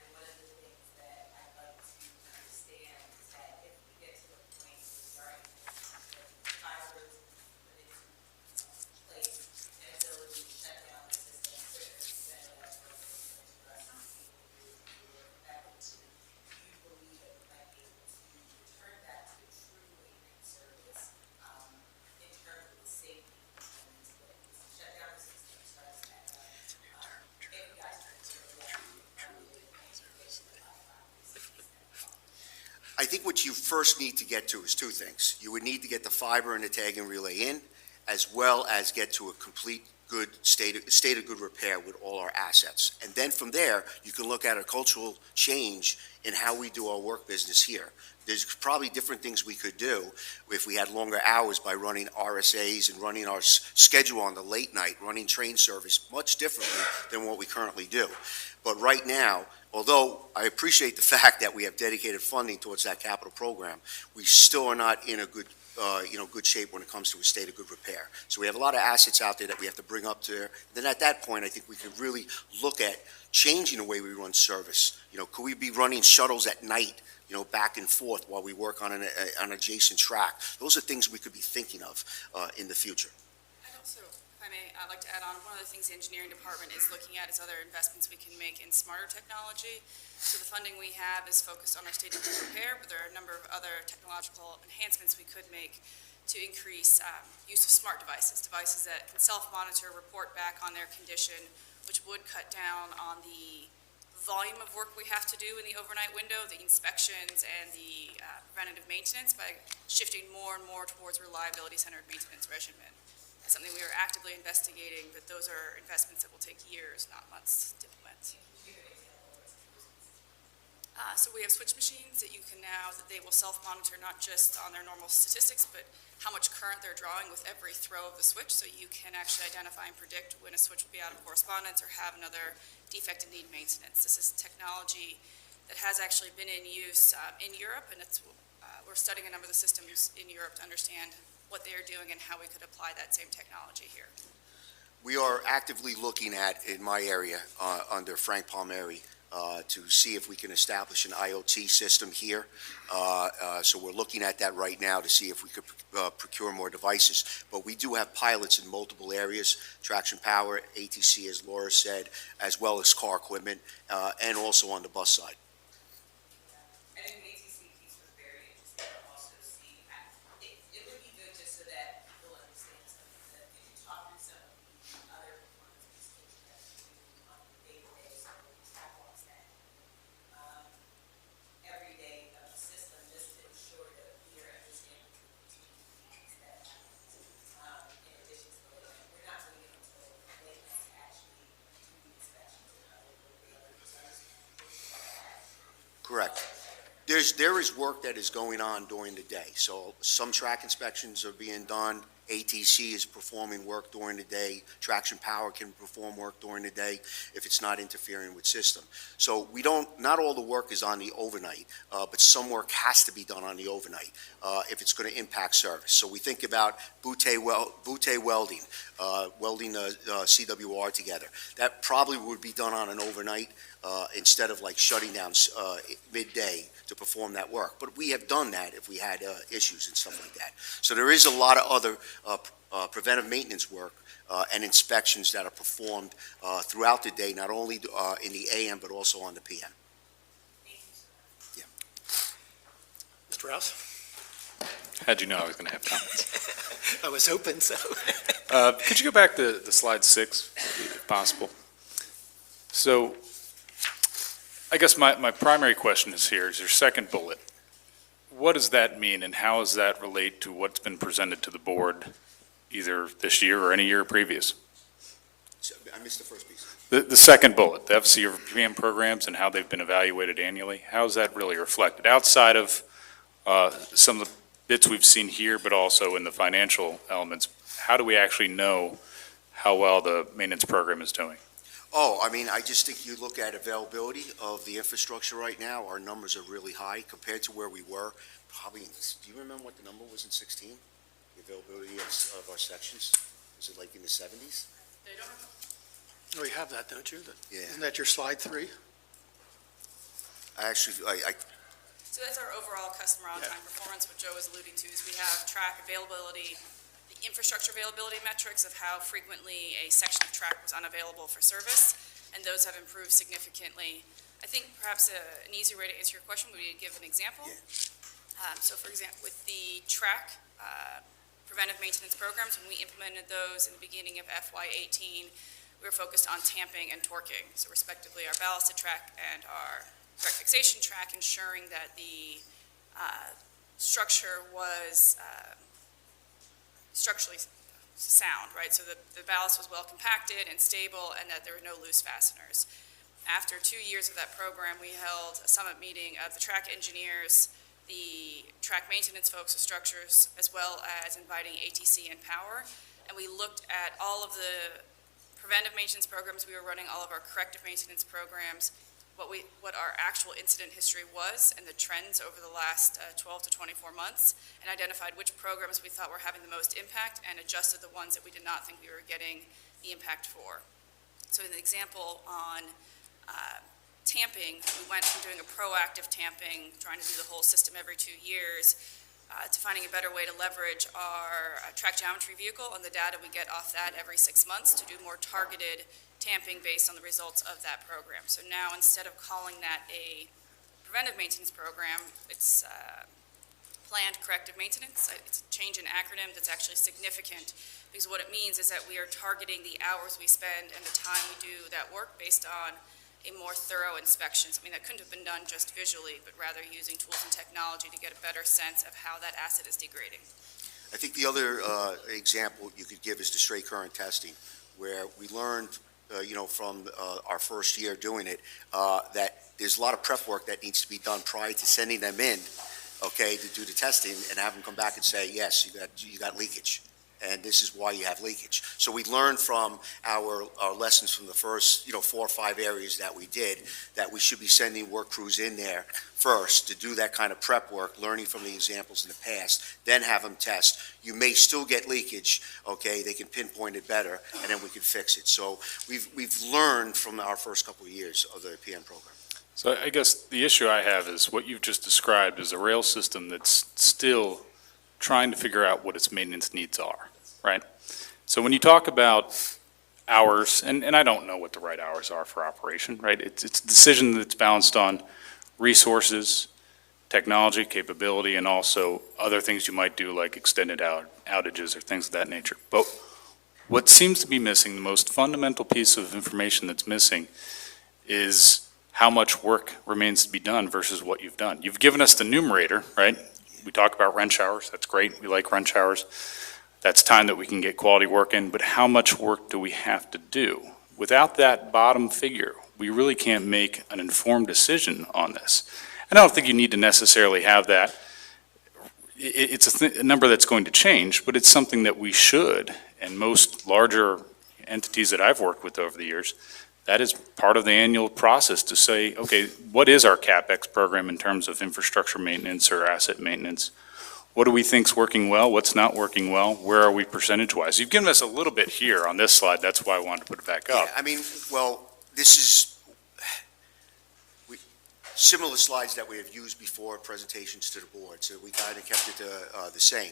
And one of the things that I'd like to understand is that if we get to the point where we are able to fibers put into place and ability to shut down the system, certainly that's what we're going to address and see what we do effectively. Do you believe that we might be able to return that to a true late-night service in terms of the safety components of it? Shut down the system starts at, if you guys turn to the left, I think what you first need to get to is two things. You would need to get the fiber and the tagging relay in, as well as get to a complete state of good repair with all our assets. And then from there, you can look at a cultural change in how we do our work business here. There's probably different things we could do if we had longer hours by running RSAs and running our schedule on the late night, running train service much differently than what we currently do. But right now, although I appreciate the fact that we have dedicated funding towards that capital program, we still are not in a good good shape when it comes to a state of good repair. So we have a lot of assets out there that we have to bring up to there. Then at that point, I think we could really look at changing the way we run service. Could we be running shuttles at night, back and forth while we work on an adjacent track? Those are things we could be thinking of in the future. I'd also, if I may, I'd like to add on, one of the things the engineering department is looking at is other investments we can make in smarter technology. So the funding we have is focused on our state of good repair, but there are a number of other technological enhancements we could make to increase use of smart devices that can self-monitor, report back on their condition, which would cut down on the volume of work we have to do in the overnight window, the inspections and the preventative maintenance, by shifting more and more towards reliability-centered maintenance regimen. It's something we are actively investigating, but those are investments that will take years, not months, to implement. So we have switch machines that you can now, that they will self-monitor not just on their normal statistics, but how much current they're drawing with every throw of the switch, so you can actually identify and predict when a switch will be out of correspondence or have another defect and need maintenance. This is technology that has actually been in use in Europe, and we're studying a number of the systems in Europe to understand what they are doing and how we could apply that same technology here. We are actively looking at, in my area, under Frank Palmieri, to see if we can establish an IoT system here. So we're looking at that right now to see if we could procure more devices. But we do have pilots in multiple areas, traction power, ATC, as Laura said, as well as car equipment, and also on the bus side. I think the ATC piece was very interesting to also see. It would be good just so that people understand something, that if you talk through some of the other performance pieces that you do on the day-to-day, some of these catwalks that every day of the system, just to ensure that we are understanding the needs that happens. In addition to the late night, we're not waiting until late night to actually do the inspections and other Correct. There is work that is going on during the day. So some track inspections are being done. ATC is performing work during the day. Traction power can perform work during the day if it's not interfering with system. So not all the work is on the overnight, but some work has to be done on the overnight if it's going to impact service. So we think about butte welding, welding CWR together. That probably would be done on an overnight instead of like shutting down midday to perform that work. But we have done that if we had issues and stuff like that. So there is a lot of other preventive maintenance work and inspections that are performed throughout the day, not only in the AM, but also on the PM. Yeah. Mr. Rouse? How'd you know I was going to have comments? I was hoping so. Could you go back to slide 6, if possible? So I guess my primary question is here, is your second bullet. What does that mean, and how does that relate to what's been presented to the board either this year or any year previous? So, I missed the first piece. The second bullet, the efficacy of PM programs and how they've been evaluated annually, how is that really reflected? Outside of some of the bits we've seen here, but also in the financial elements, how do we actually know how well the maintenance program is doing? Oh, I mean, I just think you look at availability of the infrastructure right now, our numbers are really high compared to where we were. Probably, do you remember what the number was in 16? The availability of our sections? Was it like in the 70s? They don't know. Oh, you have that, don't you? Yeah. Isn't that your slide 3? I actually, So that's our overall customer on-time performance. What Joe was alluding to is we have track availability, the infrastructure availability metrics of how frequently a section of track was unavailable for service, and those have improved significantly. I think perhaps an easier way to answer your question would be to give an example. So for example, with the track preventive maintenance programs, when we implemented those in the beginning of FY18, we were focused on tamping and torquing, so respectively our ballasted track and our direct fixation track, ensuring that the structure was structurally sound, right? So the ballast was well compacted and stable, and that there were no loose fasteners. After 2 years of that program, we held a summit meeting of the track engineers, the track maintenance folks of structures, as well as inviting ATC and Power. And we looked at all of the preventive maintenance programs we were running, all of our corrective maintenance programs, what our actual incident history was and the trends over the last 12 to 24 months, and identified which programs we thought were having the most impact and adjusted the ones that we did not think we were getting the impact for. So an example on tamping, we went from doing a proactive tamping, trying to do the whole system every 2 years, to finding a better way to leverage our track geometry vehicle and the data we get off that every 6 months to do more targeted tamping based on the results of that program. So now, instead of calling that a preventive maintenance program, it's planned corrective maintenance. It's a change in acronym that's actually significant, because what it means is that we are targeting the hours we spend and the time we do that work based on a more thorough inspection. I mean, that couldn't have been done just visually, but rather using tools and technology to get a better sense of how that asset is degrading. I think the other example you could give is the straight current testing, where we learned from our first year doing it, that there's a lot of prep work that needs to be done prior to sending them in, okay, to do the testing, and have them come back and say, yes, you got leakage, and this is why you have leakage. So we learned from our lessons from the first, 4 or 5 areas that we did, that we should be sending work crews in there first to do that kind of prep work, learning from the examples in the past, then have them test. You may still get leakage, okay, they can pinpoint it better, and then we can fix it. So we've learned from our first couple of years of the PM program. So I guess the issue I have is what you've just described is a rail system that's still trying to figure out what its maintenance needs are, right? So when you talk about hours, and I don't know what the right hours are for operation, right? It's a decision that's balanced on resources, technology, capability, and also other things you might do like extended outages or things of that nature. But what seems to be missing, the most fundamental piece of information that's missing, is how much work remains to be done versus what you've done. You've given us the numerator, right? We talk about wrench hours, that's great, we like wrench hours. That's time that we can get quality work in, but how much work do we have to do? Without that bottom figure, we really can't make an informed decision on this. And I don't think you need to necessarily have that. It's a number that's going to change, but it's something that we should, and most larger entities that I've worked with over the years, that is part of the annual process to say, okay, what is our CapEx program in terms of infrastructure maintenance or asset maintenance? What do we think's working well? What's not working well? Where are we percentage-wise? You've given us a little bit here on this slide. That's why I wanted to put it back up. Yeah, I mean, well, this is similar slides that we have used before, presentations to the board, so we kind of kept it the same.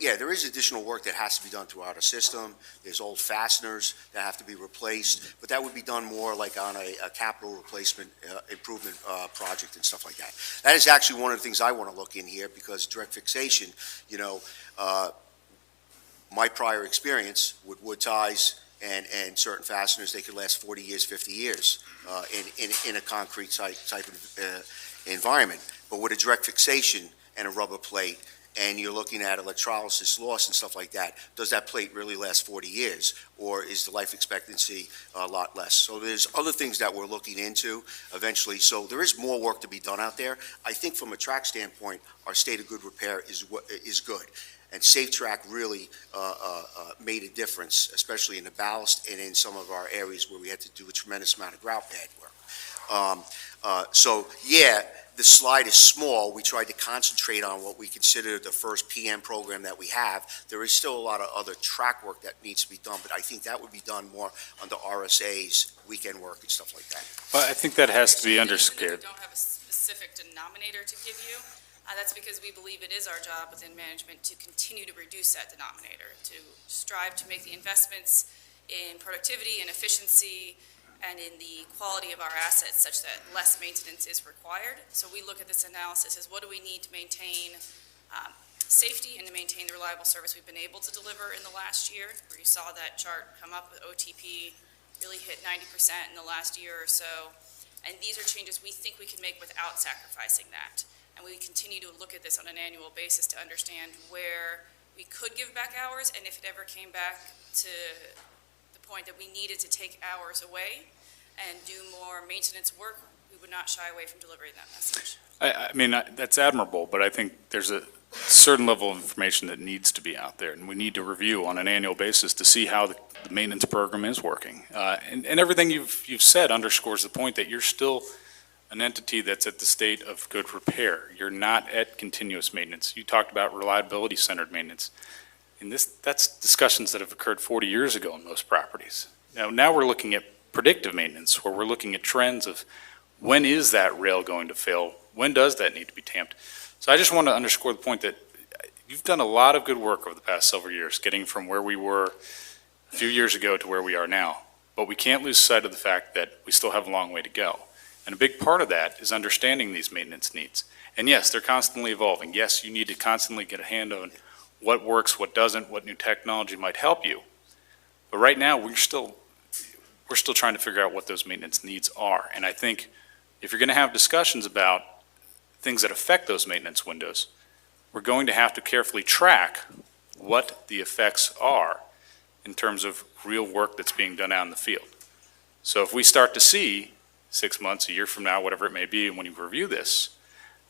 Yeah, there is additional work that has to be done throughout our system. There's old fasteners that have to be replaced, but that would be done more like on a capital replacement improvement project and stuff like that. That is actually one of the things I want to look in here, because direct fixation, my prior experience with wood ties and certain fasteners, they could last 40 years, 50 years in a concrete type of environment. But with a direct fixation and a rubber plate, and you're looking at electrolysis loss and stuff like that, does that plate really last 40 years? Or is the life expectancy a lot less? So there's other things that we're looking into eventually. So there is more work to be done out there. I think from a track standpoint, our state of good repair is good. And Safe Track really made a difference, especially in the ballast and in some of our areas where we had to do a tremendous amount of grout pad work. So yeah, the slide is small. We tried to concentrate on what we consider the first PM program that we have. There is still a lot of other track work that needs to be done, but I think that would be done more under RSA's, weekend work and stuff like that. Well, I think that has to be understood. We don't have a specific denominator to give you. That's because we believe it is our job within management to continue to reduce that denominator, to strive to make the investments in productivity and efficiency and in the quality of our assets such that less maintenance is required. So we look at this analysis as what do we need to maintain safety and to maintain the reliable service we've been able to deliver in the last year, where you saw that chart come up with OTP really hit 90% in the last year or so. And these are changes we think we can make without sacrificing that. And we continue to look at this on an annual basis to understand where we could give back hours, and if it ever came back to the point that we needed to take hours away and do more maintenance work, we would not shy away from delivering that message. I mean, that's admirable, but I think there's a certain level of information that needs to be out there, and we need to review on an annual basis to see how the maintenance program is working. And everything you've said underscores the point that you're still an entity that's at the state of good repair. You're not at continuous maintenance. You talked about reliability-centered maintenance. And that's discussions that have occurred 40 years ago on most properties. Now we're looking at predictive maintenance, where we're looking at trends of when is that rail going to fail? When does that need to be tamped? So I just want to underscore the point that you've done a lot of good work over the past several years, getting from where we were a few years ago to where we are now. But we can't lose sight of the fact that we still have a long way to go. And a big part of that is understanding these maintenance needs. And yes, they're constantly evolving. Yes, you need to constantly get a hand on what works, what doesn't, what new technology might help you. But right now, we're still trying to figure out what those maintenance needs are. And I think if you're going to have discussions about things that affect those maintenance windows, we're going to have to carefully track what the effects are in terms of real work that's being done out in the field. So if we start to see 6 months, a year from now, whatever it may be, when you review this,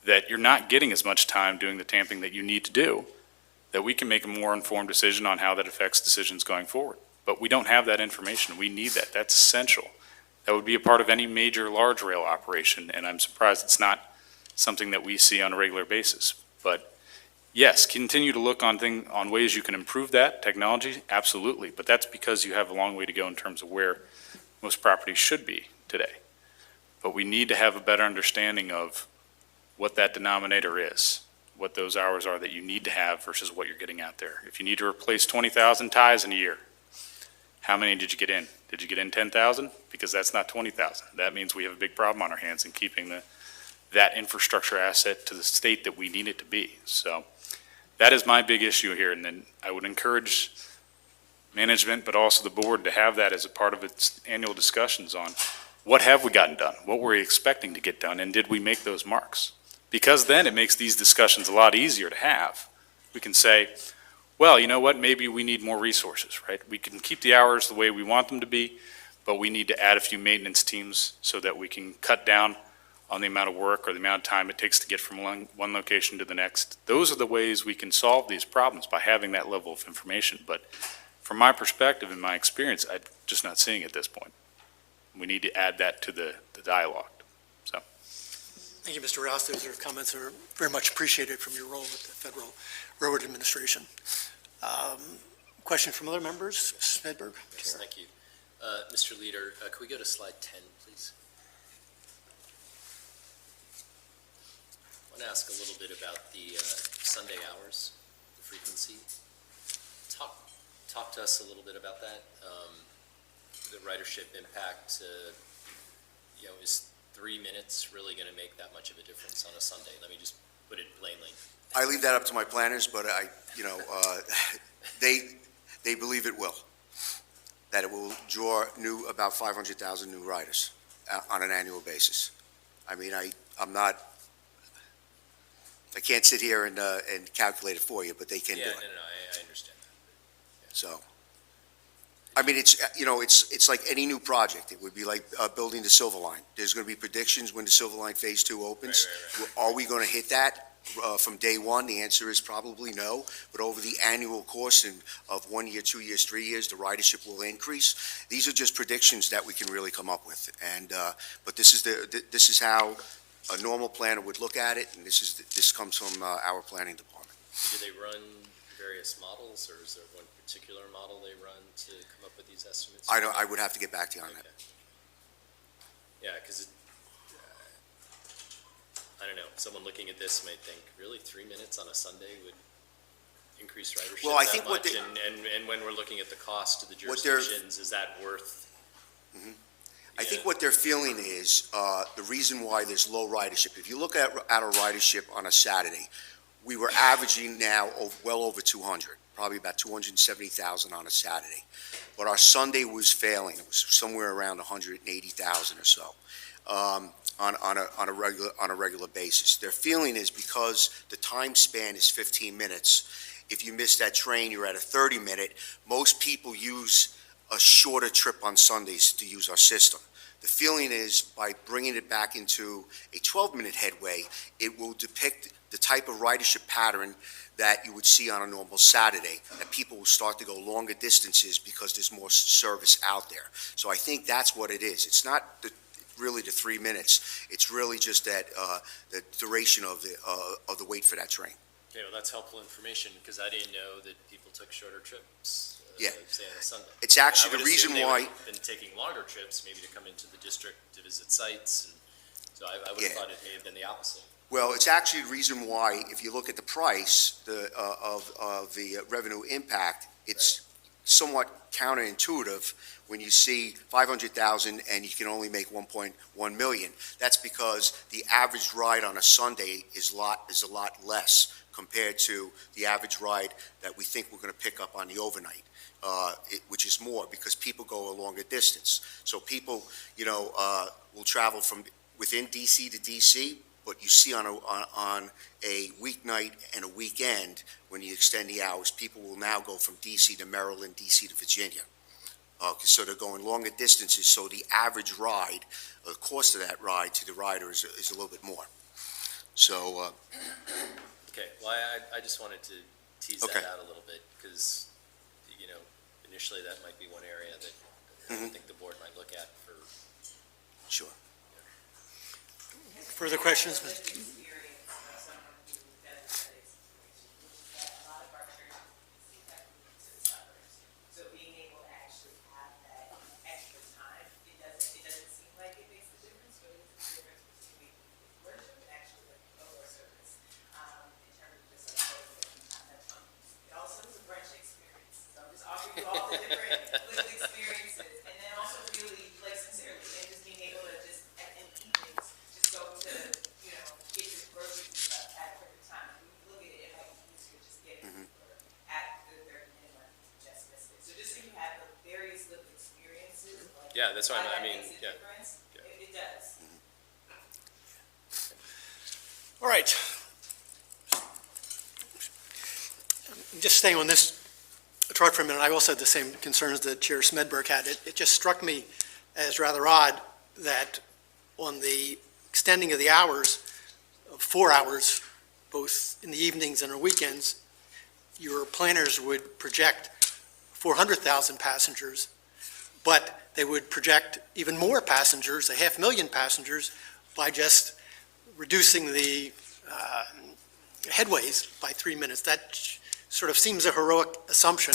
that you're not getting as much time doing the tamping that you need to do, that we can make a more informed decision on how that affects decisions going forward. But we don't have that information. We need that. That's essential. That would be a part of any major large rail operation, and I'm surprised it's not something that we see on a regular basis. But yes, continue to look on ways you can improve that technology, absolutely. But that's because you have a long way to go in terms of where most properties should be today. But we need to have a better understanding of what that denominator is, what those hours are that you need to have versus what you're getting out there. If you need to replace 20,000 ties in a year, how many did you get in? Did you get in 10,000? Because that's not 20,000. That means we have a big problem on our hands in keeping that infrastructure asset to the state that we need it to be. So that is my big issue here, and then I would encourage management, but also the board, to have that as a part of its annual discussions on what have we gotten done, what were we expecting to get done, and did we make those marks? Because then it makes these discussions a lot easier to have. We can say, well, you know what, maybe we need more resources, right? We can keep the hours the way we want them to be, but we need to add a few maintenance teams so that we can cut down on the amount of work or the amount of time it takes to get from one location to the next. Those are the ways we can solve these problems, by having that level of information. But from my perspective and my experience, I'm just not seeing it at this point. We need to add that to the dialogue. So. Thank you, Mr. Rouse. Those comments are very much appreciated from your role with the Federal Railroad Administration. Question from other members? Smedberg? Yes, thank you. Mr. Leader, could we go to slide 10, please? I want to ask a little bit about the Sunday hours, the frequency. Talk to us a little bit about that. The ridership impact, is 3 minutes really going to make that much of a difference on a Sunday? Let me just put it plainly. I leave that up to my planners, but they believe it will. That it will draw about 500,000 new riders on an annual basis. I mean, I can't sit here and calculate it for you, but they can do it. I understand that. So, I mean, it's like any new project. It would be like building the Silver Line. There's going to be predictions when the Silver Line Phase 2 opens. Right. Are we going to hit that from day one? The answer is probably no. But over the annual course of 1 year, 2 years, 3 years, the ridership will increase. These are just predictions that we can really come up with. And but this is how a normal planner would look at it, and this comes from our planning department. Do they run various models, or is there one particular model they run to come up with these estimates? I would have to get back to you on that. Yeah, because I don't know, someone looking at this might think, really, 3 minutes on a Sunday would increase ridership Well, I think that much? And when we're looking at the cost to the jurisdictions, is that worth? Mm-hmm. I think what they're feeling is the reason why there's low ridership. If you look at our ridership on a Saturday, we were averaging now well over 200, probably about 270,000 on a Saturday. But our Sunday was failing. It was somewhere around 180,000 or so on a regular basis. Their feeling is because the time span is 15 minutes, If you miss that train, you're at a 30-minute. Most people use a shorter trip on Sundays to use our system. The feeling is by bringing it back into a 12-minute headway, it will depict the type of ridership pattern that you would see on a normal Saturday, that people will start to go longer distances because there's more service out there. So I think that's what it is. It's not really the 3 minutes. It's really just that the duration of the wait for that train. Okay, well, that's helpful information, because I didn't know that people took shorter trips, Yeah. say on a Sunday. It's actually I the would assume reason they why. would have been taking longer trips, maybe to come into the district to visit sites, and so I would have Yeah. thought it may have been the opposite. Well, it's actually the reason why, if you look at the price of the revenue impact, it's somewhat counterintuitive when you see 500,000 and you can only make 1.1 million. That's because the average ride on a Sunday is a lot less compared to the average ride that we think we're going to pick up on the overnight, which is more because people go a longer distance. So people, will travel from within DC to DC. But you see on a weeknight and a weekend, when you extend the hours, people will now go from DC to Maryland, DC to Virginia. So they're going longer distances, so the average ride, the cost of that ride to the rider is a little bit more. So, Okay, well, I just wanted to tease Okay. that out a little bit, because, initially that might be one area that I think the board might look at for. sure. Further questions? So being able to actually have that extra time, it doesn't seem like it makes a difference, but it is a difference between worship and actually like lower service, in terms of just like that time. It also is a brunch experience, so I'm just offering you all the different little experiences, and then also really, like sincerely, and just being able to just, in evenings, just go to, get your groceries and stuff at a perfect time. When you look at it, it might be easier just getting at the 30-minute mark, you just missed it. So just so you have the various little experiences, like. Yeah, that's what why I that mean, makes a yeah. difference, Yeah. it does. All right. Just staying on this chart for a minute, I also had the same concerns that Chair Smedberg had. It just struck me as rather odd that on the extending of the hours, of 4 hours, both in the evenings and on weekends, your planners would project 400,000 passengers, but they would project even more passengers, 500,000 passengers, by just reducing the headways by 3 minutes. That sort of seems a heroic assumption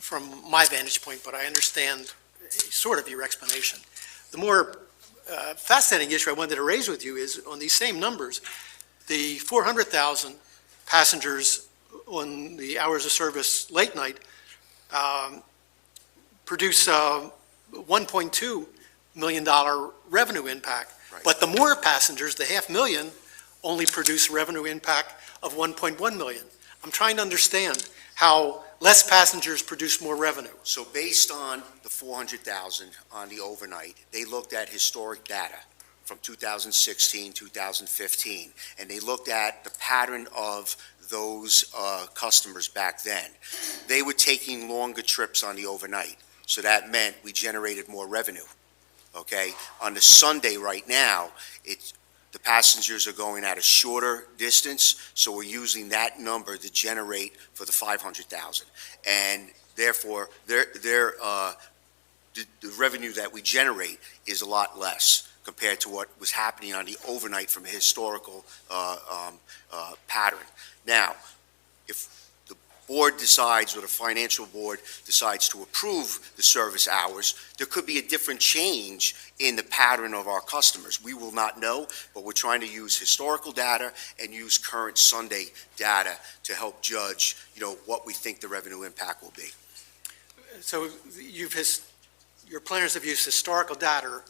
from my vantage point, but I understand sort of your explanation. The more fascinating issue I wanted to raise with you is on these same numbers, the 400,000 passengers on the hours of service late night produce $1.2 million revenue impact. Right. But the more passengers, the 500,000, only produce revenue impact of 1.1 million. I'm trying to understand how less passengers produce more revenue. So based on the 400,000 on the overnight, they looked at historic data from 2016, 2015, and they looked at the pattern of those customers back then. They were taking longer trips on the overnight, so that meant we generated more revenue, okay? On the Sunday right now, the passengers are going at a shorter distance, so we're using that number to generate for the 500,000. And therefore, the revenue that we generate is a lot less compared to what was happening on the overnight from a historical pattern. Now, if the board decides, or the financial board decides to approve the service hours, there could be a different change in the pattern of our customers. We will not know, but we're trying to use historical data and use current Sunday data to help judge, what we think the revenue impact will be. So your planners have used historical data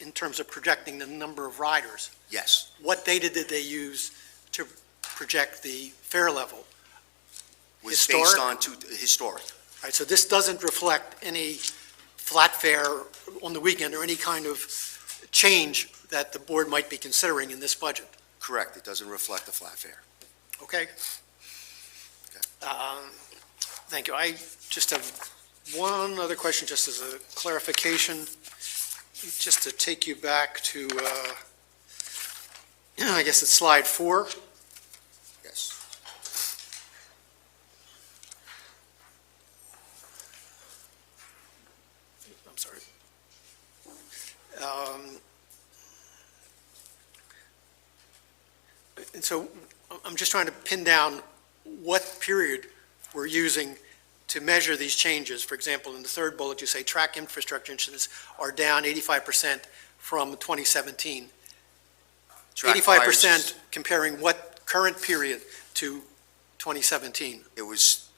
in terms of projecting the number of riders. Yes. What data did they use to project the fare level? Was based on historic. Right, so this doesn't reflect any flat fare on the weekend or any kind of change that the board might be considering in this budget, Correct. It doesn't reflect the flat fare. okay? Thank you. I just have one other question, just as a clarification, just to take you back to, I guess it's slide 4. Yes. I'm sorry. And so I'm just trying to pin down what period we're using to measure these changes. For example, in the third bullet, you say track infrastructure incidents are down 85% from 2017. Track fires 85% comparing what current period to 2017? It was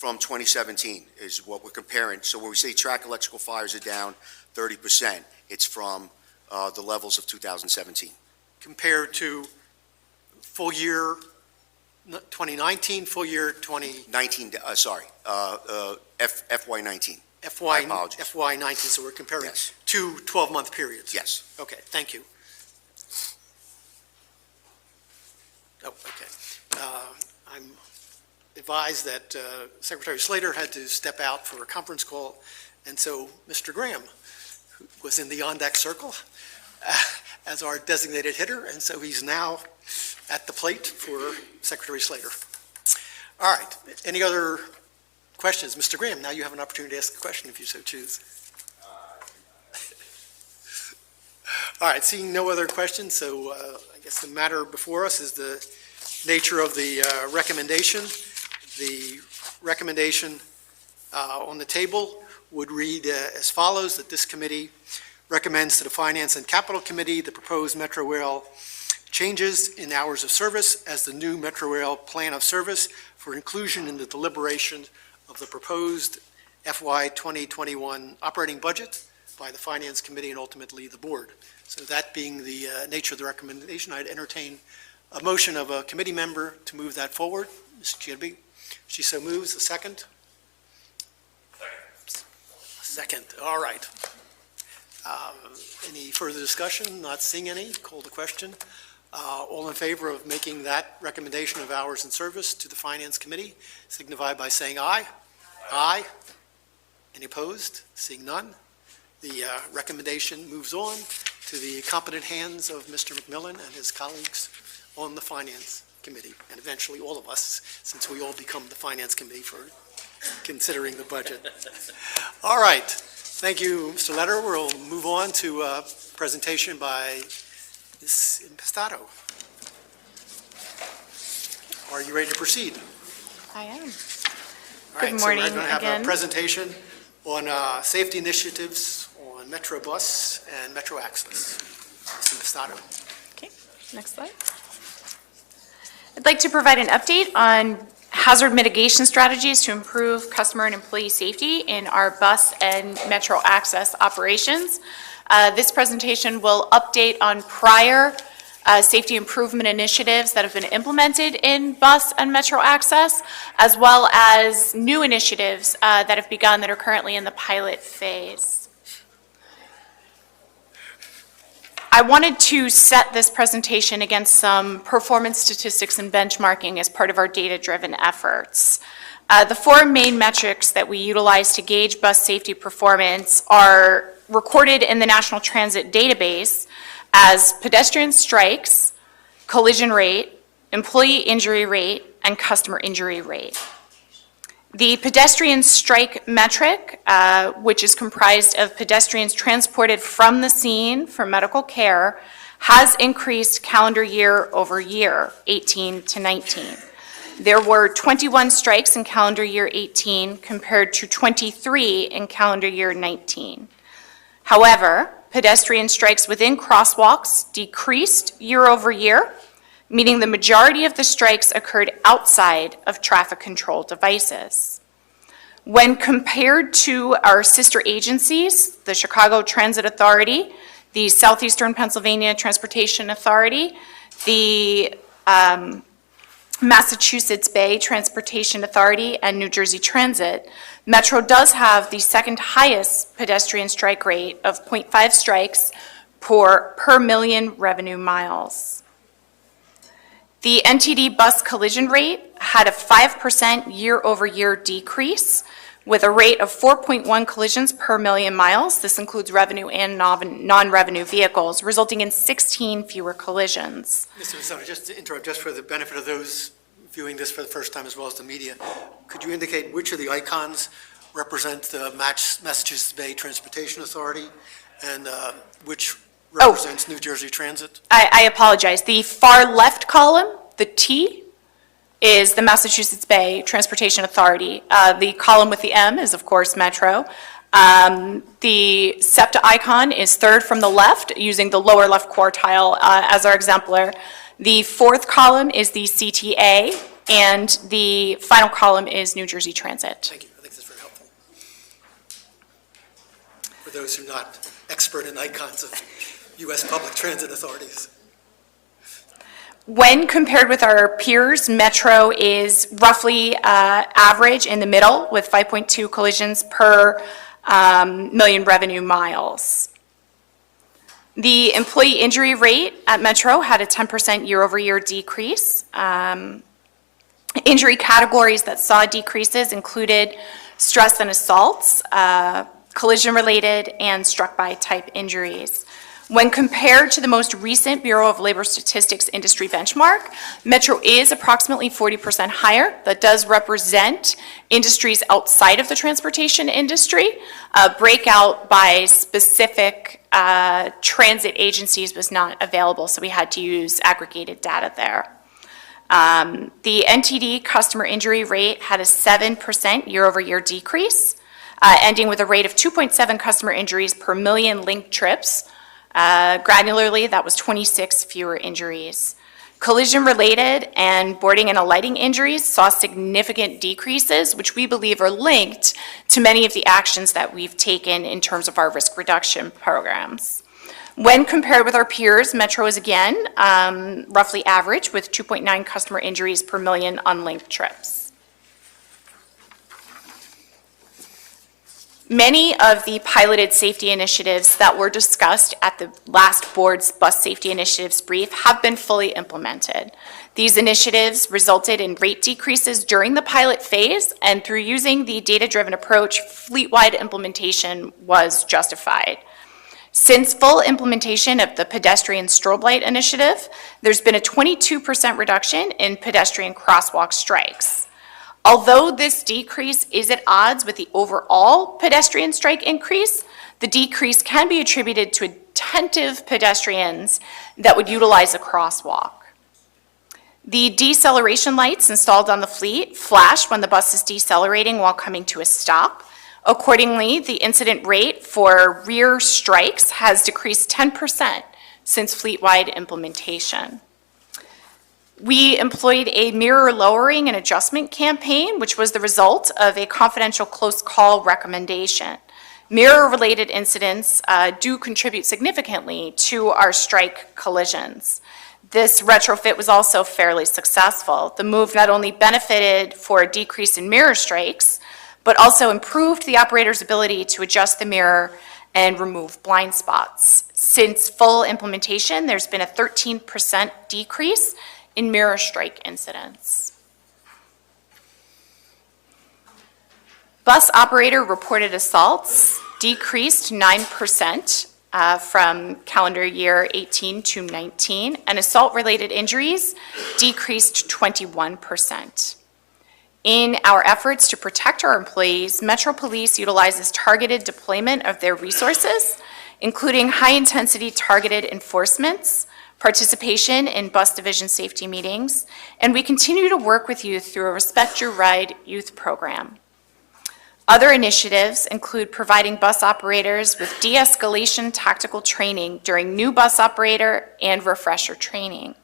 from 2017 is what we're comparing. So when we say track electrical fires are down 30%, it's from the levels of 2017. Compared to full year 2019, full year 20... 19, FY19. FY, My apologies. FY19, so we're comparing Yes. two 12-month periods? Yes. Okay, thank you. Oh, okay. I'm advised that Secretary Slater had to step out for a conference call, and so Mr. Graham, who was in the on-deck circle as our designated hitter, and so he's now at the plate for Secretary Slater. All right, any other questions? Mr. Graham, now you have an opportunity to ask a question if you so choose. All right, seeing no other questions, so I guess the matter before us is the nature of the recommendation. The recommendation on the table would read as follows, that this committee recommends to the Finance and Capital Committee the proposed Metro Rail changes in hours of service as the new Metro Rail plan of service for inclusion in the deliberation of the proposed FY 2021 operating budget by the Finance Committee and ultimately the Board. So that being the nature of the recommendation, I'd entertain a motion of a committee member to move that forward. Ms. Gilby, she so moves. A second? Second, all right. Any further discussion? Not seeing any. Call the question. All in favor of making that recommendation of hours and service to the Finance Committee, signify by saying aye. Aye. Any opposed? Seeing none. The recommendation moves on to the competent hands of Mr. McMillan and his colleagues on the Finance Committee, and eventually all of us, since we all become the Finance Committee for considering the budget. All right. Thank you, Mr. Lederer. We'll move on to a presentation by Ms. Impastato. Are you ready to proceed? I am. All Good right, morning so we're going to have again. a presentation on safety initiatives on Metro Bus and Metro Access. Ms. Impastato. Okay, next slide. I'd like to provide an update on hazard mitigation strategies to improve customer and employee safety in our bus and Metro Access operations. This presentation will update on prior safety improvement initiatives that have been implemented in bus and Metro Access, as well as new initiatives that have begun that are currently in the pilot phase. I wanted to set this presentation against some performance statistics and benchmarking as part of our data-driven efforts. The four main metrics that we utilize to gauge bus safety performance are recorded in the National Transit Database as pedestrian strikes, collision rate, employee injury rate, and customer injury rate. The pedestrian strike metric, which is comprised of pedestrians transported from the scene for medical care, has increased calendar year over year, 18 to 19. There were 21 strikes in calendar year 18 compared to 23 in calendar year 19. However, pedestrian strikes within crosswalks decreased year over year, meaning the majority of the strikes occurred outside of traffic control devices. When compared to our sister agencies, the Chicago Transit Authority, the Southeastern Pennsylvania Transportation Authority, the Massachusetts Bay Transportation Authority, and New Jersey Transit, Metro does have the second highest pedestrian strike rate of 0.5 strikes per million revenue miles. The NTD bus collision rate had a 5% year-over-year decrease with a rate of 4.1 collisions per million miles. This includes revenue and non-revenue vehicles, resulting in 16 fewer collisions. Mr. Vasoni, just to interrupt, just for the benefit of those viewing this for the first time as well as the media, could you indicate which of the icons represent the Massachusetts Bay Transportation Authority and which represents New Jersey Transit? I apologize. The far left column, the T, is the Massachusetts Bay Transportation Authority. The column with the M is, of course, Metro. The SEPTA icon is third from the left, using the lower left quartile as our exemplar. The fourth column is the CTA, and the final column is New Jersey Transit. Thank you. I think that's very helpful. For those who are not expert in icons of U.S. public transit authorities. When compared with our peers, Metro is roughly average in the middle with 5.2 collisions per million revenue miles. The employee injury rate at Metro had a 10% year-over-year decrease. Injury categories that saw decreases included stress and assaults, collision-related, and struck-by type injuries. When compared to the most recent Bureau of Labor Statistics industry benchmark, Metro is approximately 40% higher. That does represent industries outside of the transportation industry. Breakout by specific transit agencies was not available, so we had to use aggregated data there. The NTD customer injury rate had a 7% year-over-year decrease, ending with a rate of 2.7 customer injuries per million linked trips. Granularly, that was 26 fewer injuries. Collision-related and boarding and alighting injuries saw significant decreases, which we believe are linked to many of the actions that we've taken in terms of our risk reduction programs. When compared with our peers, Metro is again roughly average with 2.9 customer injuries per million unlinked trips. Many of the piloted safety initiatives that were discussed at the last board's bus safety initiatives brief have been fully implemented. These initiatives resulted in rate decreases during the pilot phase, and through using the data-driven approach, fleet-wide implementation was justified. Since full implementation of the pedestrian strobe light initiative, there's been a 22% reduction in pedestrian crosswalk strikes. Although this decrease is at odds with the overall pedestrian strike increase, the decrease can be attributed to attentive pedestrians that would utilize a crosswalk. The deceleration lights installed on the fleet flash when the bus is decelerating while coming to a stop. Accordingly, the incident rate for rear strikes has decreased 10% since fleet-wide implementation. We employed a mirror lowering and adjustment campaign, which was the result of a confidential close call recommendation. Mirror-related incidents do contribute significantly to our strike collisions. This retrofit was also fairly successful. The move not only benefited for a decrease in mirror strikes, but also improved the operator's ability to adjust the mirror and remove blind spots. Since full implementation, there's been a 13% decrease in mirror strike incidents. Bus operator reported assaults decreased 9% from calendar year 18 to 19, and assault-related injuries decreased 21%. In our efforts to protect our employees, Metro Police utilizes targeted deployment of their resources, including high-intensity targeted enforcements, participation in bus division safety meetings, and we continue to work with youth through a Respect Your Ride youth program. Other initiatives include providing bus operators with de-escalation tactical training during new bus operator and refresher training.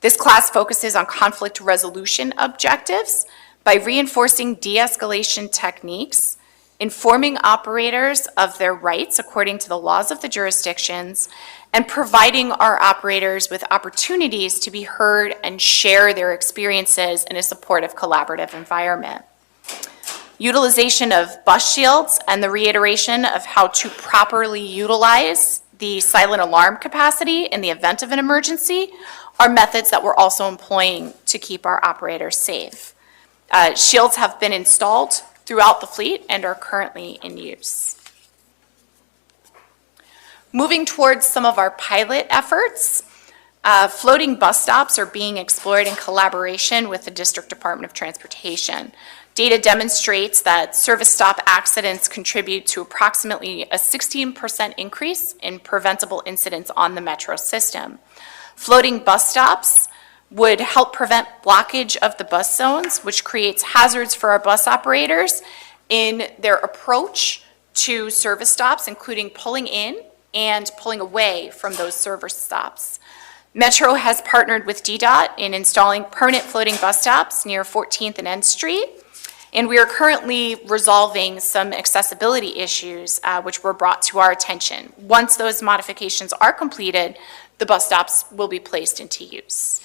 This class focuses on conflict resolution objectives by reinforcing de-escalation techniques, informing operators of their rights according to the laws of the jurisdictions, and providing our operators with opportunities to be heard and share their experiences in a supportive, collaborative environment. Utilization of bus shields and the reiteration of how to properly utilize the silent alarm capacity in the event of an emergency are methods that we're also employing to keep our operators safe. Shields have been installed throughout the fleet and are currently in use. Moving towards some of our pilot efforts, floating bus stops are being explored in collaboration with the District Department of Transportation. Data demonstrates that service stop accidents contribute to approximately a 16% increase in preventable incidents on the metro system. Floating bus stops would help prevent blockage of the bus zones, which creates hazards for our bus operators in their approach to service stops, including pulling in and pulling away from those service stops. Metro has partnered with DDOT in installing permanent floating bus stops near 14th and N Street, and we are currently resolving some accessibility issues which were brought to our attention. Once those modifications are completed, the bus stops will be placed into use.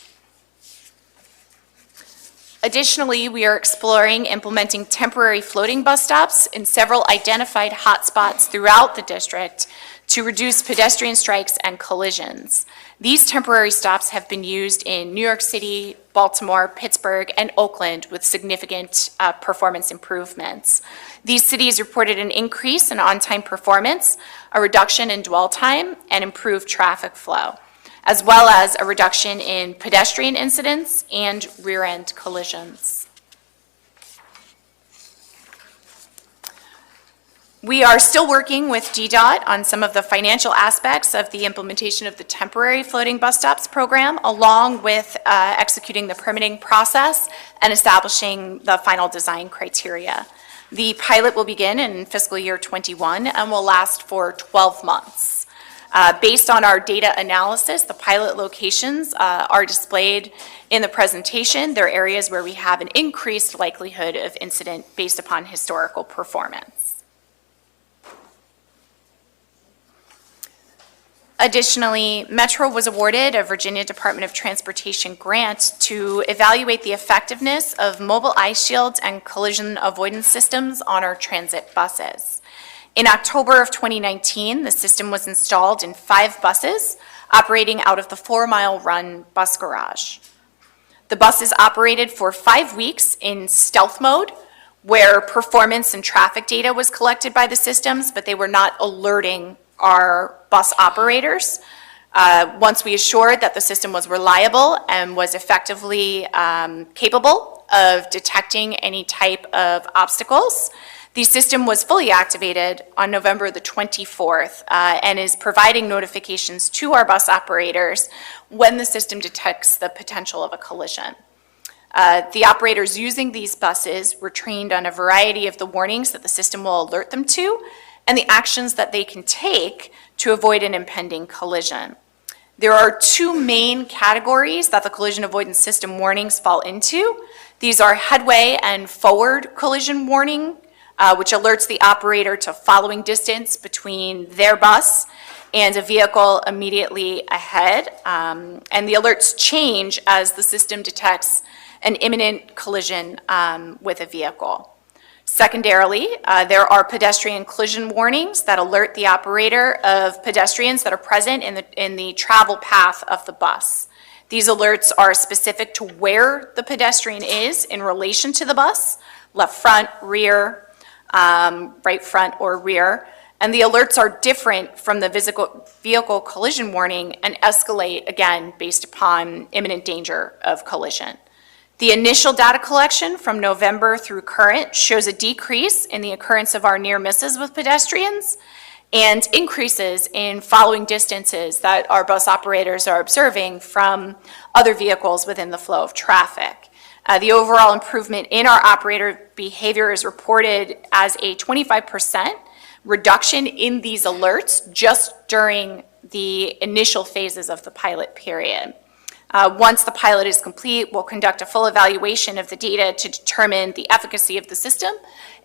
Additionally, we are exploring implementing temporary floating bus stops in several identified hotspots throughout the district to reduce pedestrian strikes and collisions. These temporary stops have been used in New York City, Baltimore, Pittsburgh, and Oakland with significant performance improvements. These cities reported an increase in on-time performance, a reduction in dwell time, and improved traffic flow, as well as a reduction in pedestrian incidents and rear-end collisions. We are still working with DDOT on some of the financial aspects of the implementation of the temporary floating bus stops program, along with executing the permitting process and establishing the final design criteria. The pilot will begin in fiscal year 21 and will last for 12 months. Based on our data analysis, the pilot locations are displayed in the presentation. They're areas where we have an increased likelihood of incident based upon historical performance. Additionally, Metro was awarded a Virginia Department of Transportation grant to evaluate the effectiveness of mobile ice shields and collision avoidance systems on our transit buses. In October of 2019, the system was installed in 5 buses operating out of the 4 Mile Run bus garage. The buses operated for 5 weeks in stealth mode, where performance and traffic data was collected by the systems, but they were not alerting our bus operators. Once we assured that the system was reliable and was effectively capable of detecting any type of obstacles, the system was fully activated on November the 24th and is providing notifications to our bus operators when the system detects the potential of a collision. The operators using these buses were trained on a variety of the warnings that the system will alert them to and the actions that they can take to avoid an impending collision. There are 2 main categories that the collision avoidance system warnings fall into. These are headway and forward collision warning, which alerts the operator to following distance between their bus and a vehicle immediately ahead. And the alerts change as the system detects an imminent collision with a vehicle. Secondarily, there are pedestrian collision warnings that alert the operator of pedestrians that are present in the travel path of the bus. These alerts are specific to where the pedestrian is in relation to the bus, left front, rear, right front, or rear, and the alerts are different from the vehicle collision warning and escalate, again, based upon imminent danger of collision. The initial data collection from November through current shows a decrease in the occurrence of our near misses with pedestrians and increases in following distances that our bus operators are observing from other vehicles within the flow of traffic. The overall improvement in our operator behavior is reported as a 25% reduction in these alerts just during the initial phases of the pilot period. Once the pilot is complete, we'll conduct a full evaluation of the data to determine the efficacy of the system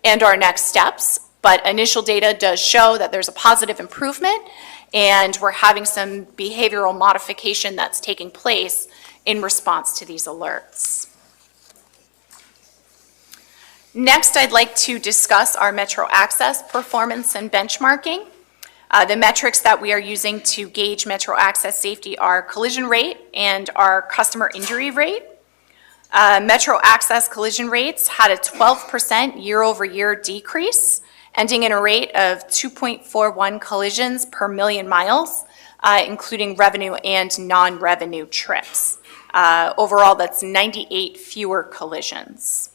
and our next steps. But initial data does show that there's a positive improvement, and we're having some behavioral modification that's taking place in response to these alerts. Next, I'd like to discuss our Metro Access performance and benchmarking. The metrics that we are using to gauge Metro Access safety are collision rate and our customer injury rate. Metro Access collision rates had a 12% year-over-year decrease, ending in a rate of 2.41 collisions per million miles, including revenue and non-revenue trips. Overall, that's 98 fewer collisions.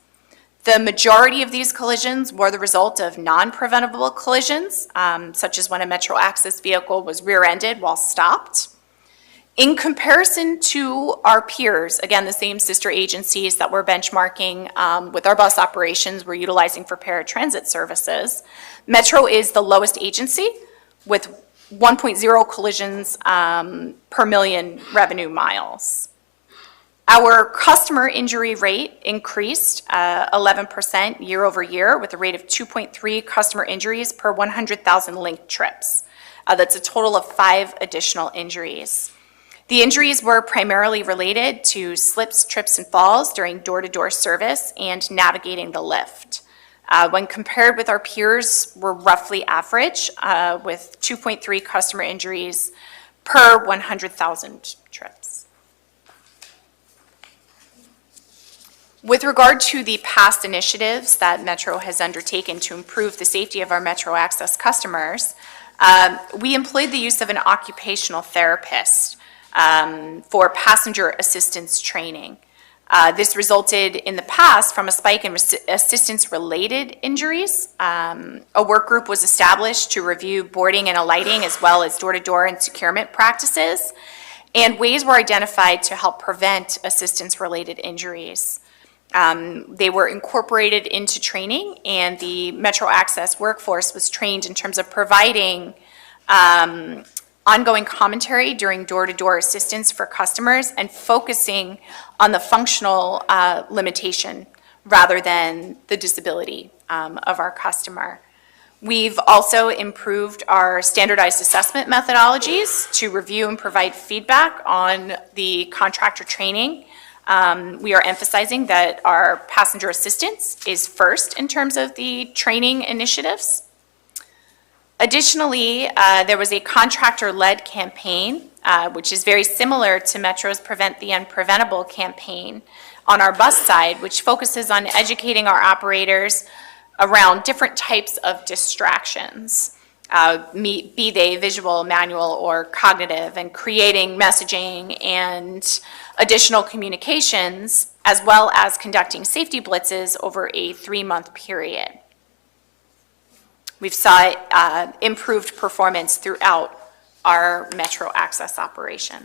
The majority of these collisions were the result of non-preventable collisions, such as when a Metro Access vehicle was rear-ended while stopped. In comparison to our peers, again, the same sister agencies that we're benchmarking with our bus operations we're utilizing for paratransit services, Metro is the lowest agency with 1.0 collisions per million revenue miles. Our customer injury rate increased 11% year over year with a rate of 2.3 customer injuries per 100,000 linked trips. That's a total of 5 additional injuries. The injuries were primarily related to slips, trips, and falls during door-to-door service and navigating the lift. When compared with our peers, we're roughly average with 2.3 customer injuries per 100,000 trips. With regard to the past initiatives that Metro has undertaken to improve the safety of our Metro Access customers, we employed the use of an occupational therapist for passenger assistance training. This resulted in the past from a spike in assistance-related injuries. A work group was established to review boarding and alighting as well as door-to-door and securement practices, and ways were identified to help prevent assistance-related injuries. They were incorporated into training, and the Metro Access workforce was trained in terms of providing ongoing commentary during door-to-door assistance for customers and focusing on the functional limitation rather than the disability of our customer. We've also improved our standardized assessment methodologies to review and provide feedback on the contractor training. We are emphasizing that our passenger assistance is first in terms of the training initiatives. Additionally, there was a contractor-led campaign, which is very similar to Metro's Prevent the Unpreventable campaign on our bus side, which focuses on educating our operators around different types of distractions, be they visual, manual, or cognitive, and creating messaging and additional communications, as well as conducting safety blitzes over a 3-month period. We've saw improved performance throughout our Metro Access operation.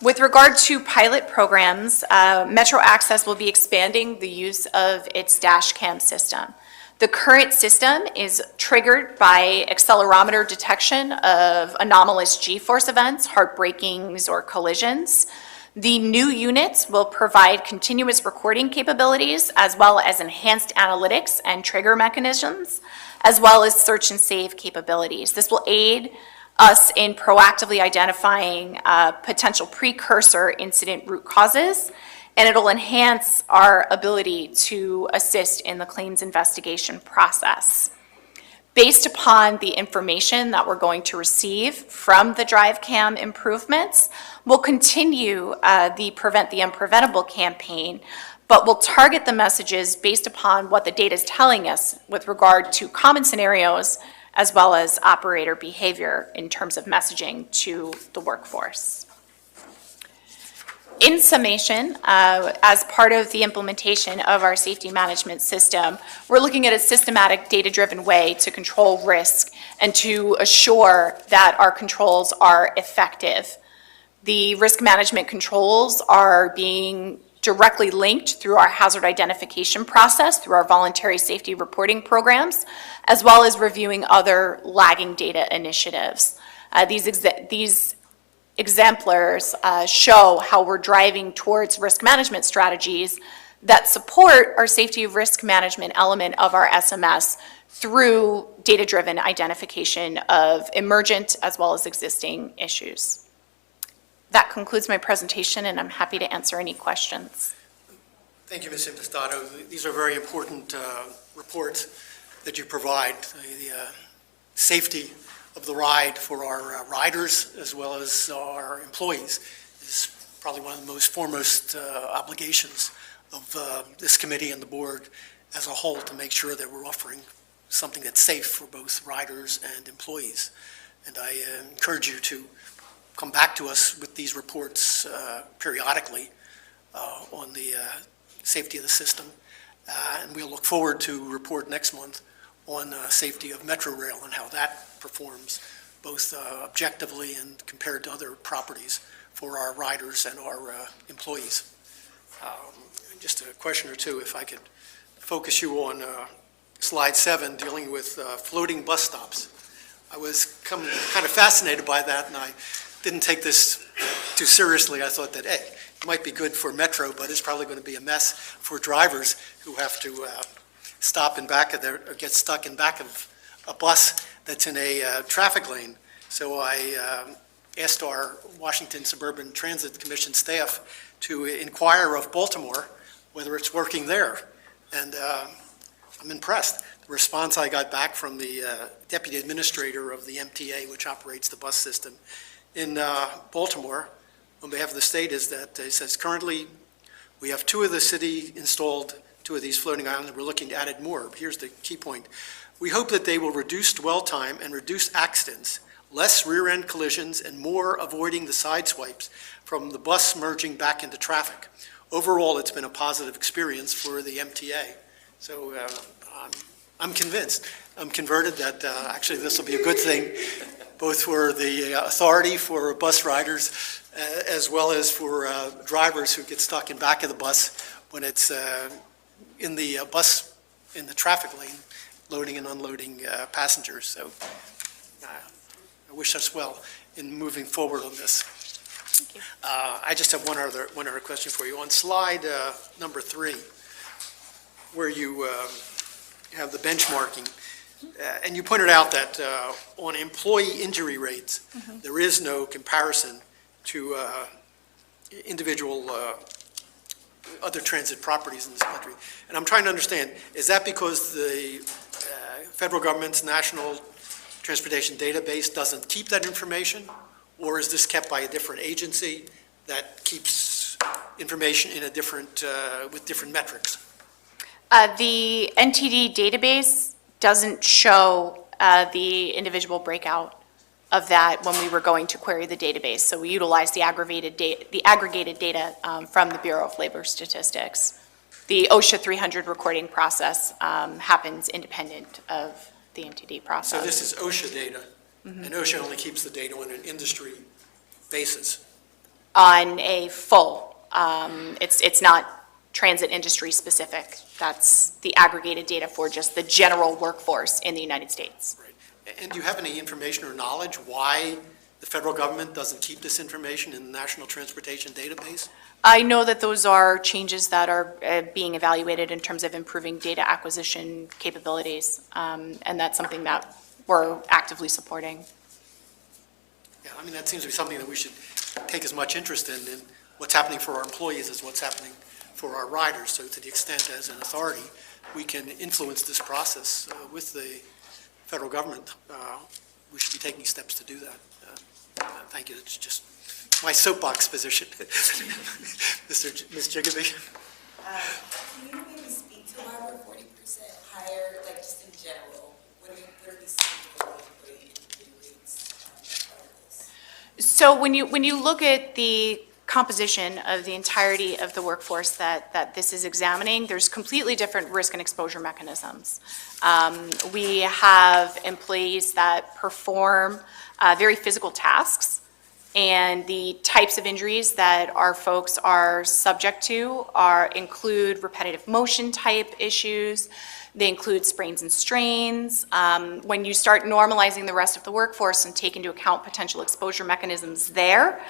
With regard to pilot programs, Metro Access will be expanding the use of its dash cam system. The current system is triggered by accelerometer detection of anomalous G-force events, heart breakings, or collisions. The new units will provide continuous recording capabilities as well as enhanced analytics and trigger mechanisms, as well as search and save capabilities. This will aid us in proactively identifying potential precursor incident root causes, and it'll enhance our ability to assist in the claims investigation process. Based upon the information that we're going to receive from the drive cam improvements, we'll continue the Prevent the Unpreventable campaign, but we'll target the messages based upon what the data is telling us with regard to common scenarios as well as operator behavior in terms of messaging to the workforce. In summation, as part of the implementation of our safety management system, we're looking at a systematic, data-driven way to control risk and to assure that our controls are effective. The risk management controls are being directly linked through our hazard identification process, through our voluntary safety reporting programs, as well as reviewing other lagging data initiatives. These exemplars show how we're driving towards risk management strategies that support our safety risk management element of our SMS through data-driven identification of emergent as well as existing issues. That concludes my presentation, and I'm happy to answer any questions. Thank you, Ms. Impastato. These are very important reports. that you provide, the safety of the ride for our riders as well as our employees is probably one of the most foremost obligations of this committee and the board as a whole, to make sure that we're offering something that's safe for both riders and employees. And I encourage you to come back to us with these reports periodically on the safety of the system. And we'll look forward to report next month on safety of Metro Rail and how that performs, both objectively and compared to other properties for our riders and our employees. Just a question or two, if I could focus you on slide 7, dealing with floating bus stops. I was kind of fascinated by that, and I didn't take this too seriously. I thought that, hey, it might be good for Metro, but it's probably going to be a mess for drivers who have to stop in back of their, or get stuck in back of a bus that's in a traffic lane. So I asked our Washington Suburban Transit Commission staff to inquire of Baltimore whether it's working there. And I'm impressed. The response I got back from the deputy administrator of the MTA, which operates the bus system in Baltimore, on behalf of the state, is that it says currently we have 2 of the city installed, 2 of these floating islands. We're looking to add more. Here's the key point. We hope that they will reduce dwell time and reduce accidents, less rear-end collisions, and more avoiding the side swipes from the bus merging back into traffic. Overall, it's been a positive experience for the MTA. So I'm convinced, I'm converted that actually this will be a good thing, both for the authority for bus riders as well as for drivers who get stuck in back of the bus when it's in the bus, in the traffic lane, loading and unloading passengers. So I wish us well in moving forward on this. Thank you. I just have one other question for you. On slide number 3, where you have the benchmarking, and you pointed out that on employee injury rates, there is no comparison to individual other transit properties in this country. And I'm trying to understand, is that because the federal government's National Transportation Database doesn't keep that information? Or is this kept by a different agency that keeps information in a different, with different metrics? The NTD database doesn't show the individual breakout of that when we were going to query the database. So we utilized the aggregated data from the Bureau of Labor Statistics. The OSHA 300 recording process happens independent of the NTD process. So this is OSHA data, and OSHA only keeps the data on an industry basis. On a full, it's not transit industry specific. That's the aggregated data for just the general workforce in the United States. Right. And do you have any information or knowledge why the federal government doesn't keep this information in the National Transportation Database? I know that those are changes that are being evaluated in terms of improving data acquisition capabilities, and that's something that we're actively supporting. Yeah, I mean, that seems to be something that we should take as much interest in what's happening for our employees as what's happening for our riders. So to the extent as an authority, we can influence this process with the federal government, we should be taking steps to do that. Thank you. It's just my soapbox position. Ms. Jigaby? Can you maybe speak to why we're 40% higher, like just in general? What are we seeing for employee injury rates of this? So when you look at the composition of the entirety of the workforce that this is examining, there's completely different risk and exposure mechanisms. We have employees that perform very physical tasks, and the types of injuries that our folks are subject to include repetitive motion type issues. They include sprains and strains. When you start normalizing the rest of the workforce and take into account potential exposure mechanisms there,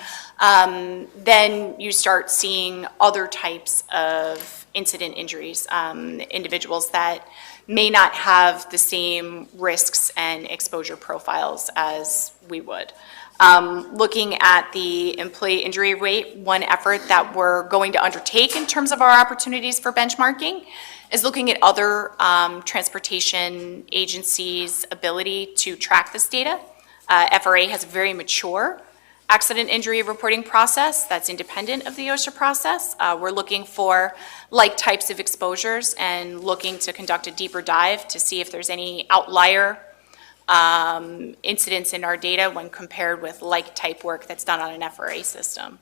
then you start seeing other types of incident injuries, individuals that may not have the same risks and exposure profiles as we would. Looking at the employee injury rate, one effort that we're going to undertake in terms of our opportunities for benchmarking is looking at other transportation agencies' ability to track this data. FRA has a very mature accident injury reporting process that's independent of the OSHA process. We're looking for like types of exposures and looking to conduct a deeper dive to see if there's any outlier incidents in our data when compared with like type work that's done on an FRA system.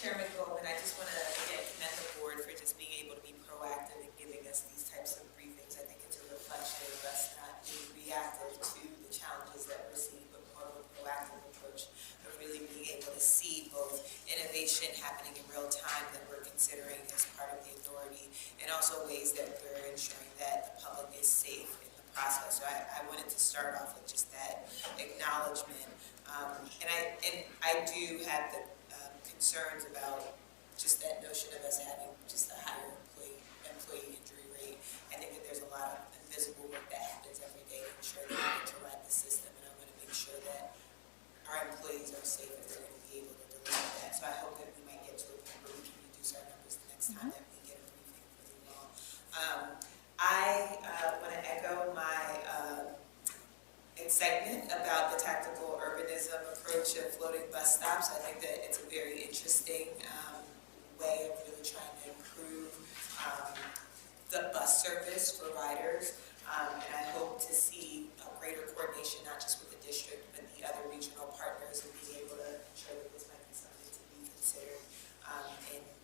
Chairman Goldman, I just want to again commend the board for just being able to be proactive in giving us these types of briefings. I think it's a reflection of us not being reactive to the challenges that we're seeing, but more of a proactive approach of really being able to see both innovation happening in real time that we're considering as part of the authority, and also ways that we're ensuring that the public is safe in the process. So I wanted to start off with just that acknowledgement. And I do have the concerns about just that notion of us having just a higher employee injury rate. I think that there's a lot of invisible work that happens every day to ensure that we get to run the system, and I want to make sure that our employees are safe and they're going to be able to deliver that. So I hope that we might get to a point where we can reduce our numbers the next time that we get a briefing from you all. I want to echo my excitement about the tactical urbanism approach of floating bus stops. I think that it's a very interesting way of really trying to improve the bus service for riders. And I hope to see a greater coordination, not just with the district, but the other regional partners, and being able to show that this might be something to be considered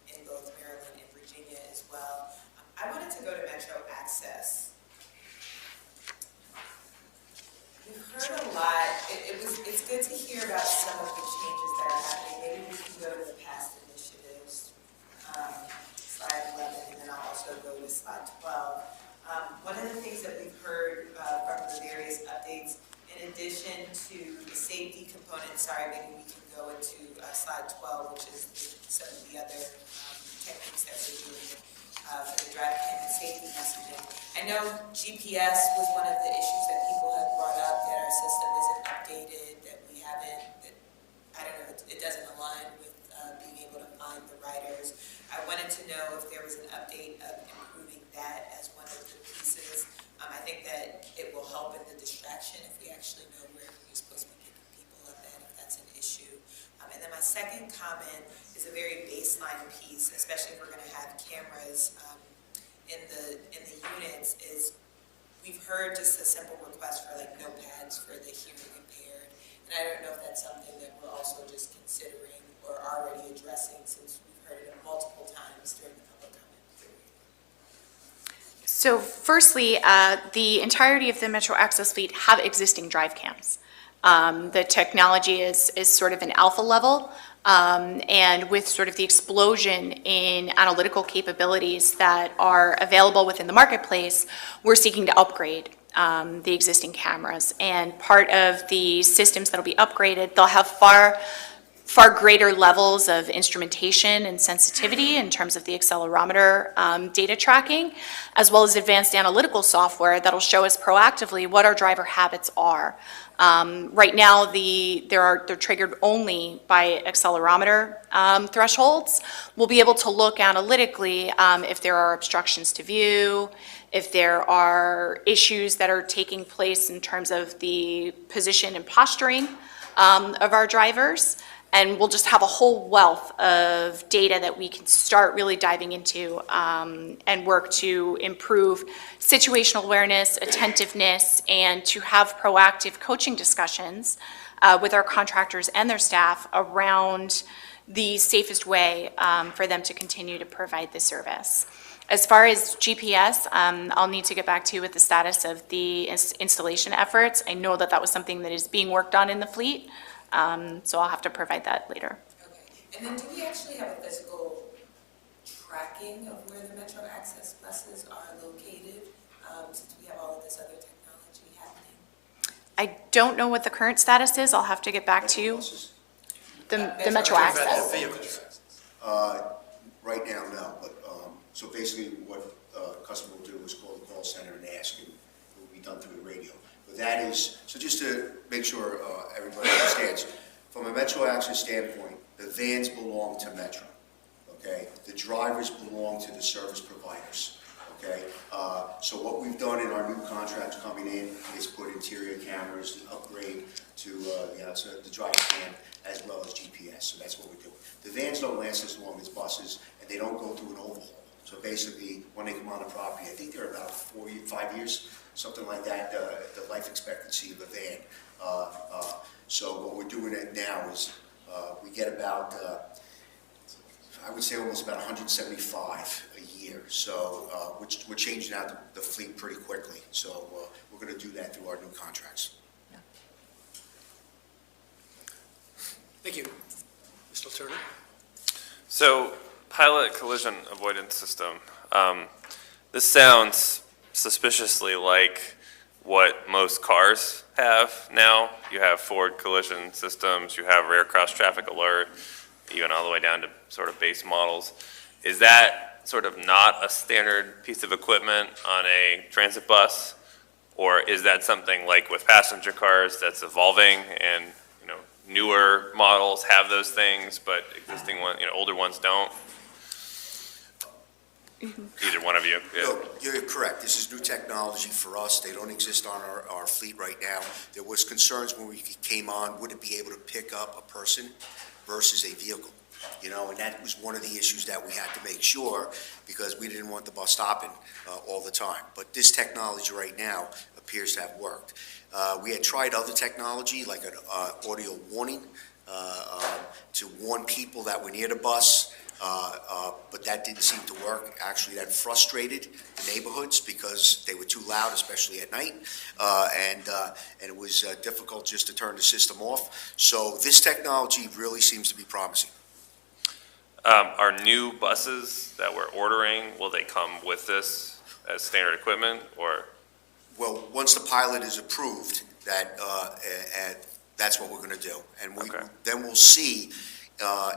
in both Maryland and Virginia as well. I wanted to go to Metro Access. We've heard a lot. It's good to hear about some of the changes that are happening. Maybe we can go to the past initiatives, slide 11, and then I'll also go to slide 12. One of the things that we've heard from the various updates, in addition to the safety component, maybe we can go into slide 12, which is some of the other techniques that we're doing for the drive cam and safety messaging. I know GPS was one of the issues that people had brought up, that our system isn't updated, that we haven't, that, I don't know, it doesn't align with being able to find the riders. I wanted to know if there was an update of improving that as one of the pieces. I think that it will help in the distraction if we actually know where you're supposed to be picking people up at, if that's an issue. And then my second comment is a very baseline piece, especially if we're going to have cameras in the units, is we've heard just a simple request for like notepads for the hearing impaired. And I don't know if that's something that we're also just considering or already addressing, since we've heard it multiple times during the public comment period. So firstly, the entirety of the Metro Access fleet have existing drive cams. The technology is sort of an alpha level, and with sort of the explosion in analytical capabilities that are available within the marketplace, we're seeking to upgrade the existing cameras. And part of the systems that'll be upgraded, they'll have far greater levels of instrumentation and sensitivity in terms of the accelerometer data tracking, as well as advanced analytical software that'll show us proactively what our driver habits are. Right now, they're triggered only by accelerometer thresholds. We'll be able to look analytically if there are obstructions to view, if there are issues that are taking place in terms of the position and posturing of our drivers. And we'll just have a whole wealth of data that we can start really diving into and work to improve situational awareness, attentiveness, and to have proactive coaching discussions with our contractors and their staff around the safest way for them to continue to provide the service. As far as GPS, I'll need to get back to you with the status of the installation efforts. I know that was something that is being worked on in the fleet. So I'll have to provide that later. Okay. And then do we actually have a physical tracking of where the Metro Access buses are located, since we have all of this other technology happening? I don't know what the current status is. I'll have to get back to you. The Metro Access. Right now, no, but, so basically what a customer will do is call the call center and ask, and it will be done through the radio. But that is, so just to make sure everybody understands, from a Metro Access standpoint, the vans belong to Metro, okay? The drivers belong to the service providers, okay? So what we've done in our new contracts coming in is put interior cameras, the upgrade to the outside, the driver cam, as well as GPS, so that's what we're doing. The vans don't last as long as buses, and they don't go through an overhaul. So basically, when they come on the property, I think they're about 5 years, something like that, the life expectancy of a van. So what we're doing now is we get about, I would say almost about 175 a year. So we're changing out the fleet pretty quickly. So we're going to do that through our new contracts. Thank you. Mr. Turner? So, pilot collision avoidance system. This sounds suspiciously like what most cars have now. You have forward collision systems, you have rear cross traffic alert, even all the way down to sort of base models. Is that sort of not a standard piece of equipment on a transit bus? Or is that something like with passenger cars that's evolving and, you know, newer models have those things, but existing ones, you know, older ones don't? Either one of you. Yeah. No, you're correct. This is new technology for us. They don't exist on our fleet right now. There was concerns when we came on, would it be able to pick up a person versus a vehicle? You know, and that was one of the issues that we had to make sure, because we didn't want the bus stopping all the time. But this technology right now appears to have worked. We had tried other technology, like an audio warning, to warn people that were near the bus, but that didn't seem to work. Actually, that frustrated the neighborhoods because they were too loud, especially at night, and it was difficult just to turn the system off. So this technology really seems to be promising. Are new buses that we're ordering, will they come with this as standard equipment, or? Well, once the pilot is approved, that's what we're going to do. And then we'll see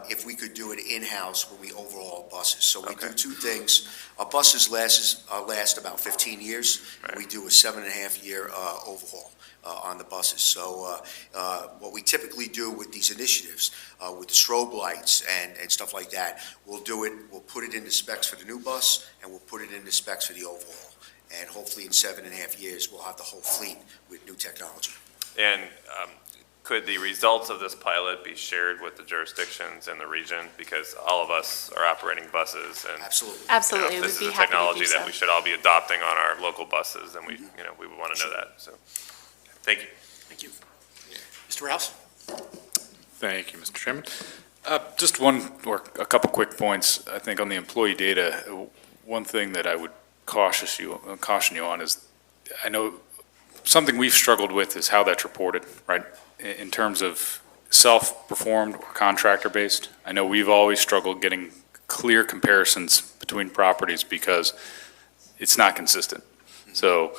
if we could do it in-house when we overhaul buses. So we do two things. Our buses last about 15 years. Right. We do a 7.5-year overhaul on the buses. So what we typically do with these initiatives, with the strobe lights and stuff like that, we'll put it in the specs for the new bus, and we'll put it in the specs for the overhaul. And hopefully in 7.5 years, we'll have the whole fleet with new technology. And could the results of this pilot be shared with the jurisdictions in the region? Because all of us are operating buses, and absolutely, absolutely, you know, if this is a technology that we should all be adopting on our local buses, then we would want to know that. So, thank you. Thank you. Mr. Rouse? Thank you, Mr. Chairman. Just one or a couple quick points. I think on the employee data, one thing that I would caution you on is, I know something we've struggled with is how that's reported, right? In terms of self-performed or contractor-based. I know we've always struggled getting clear comparisons between properties because it's not consistent. So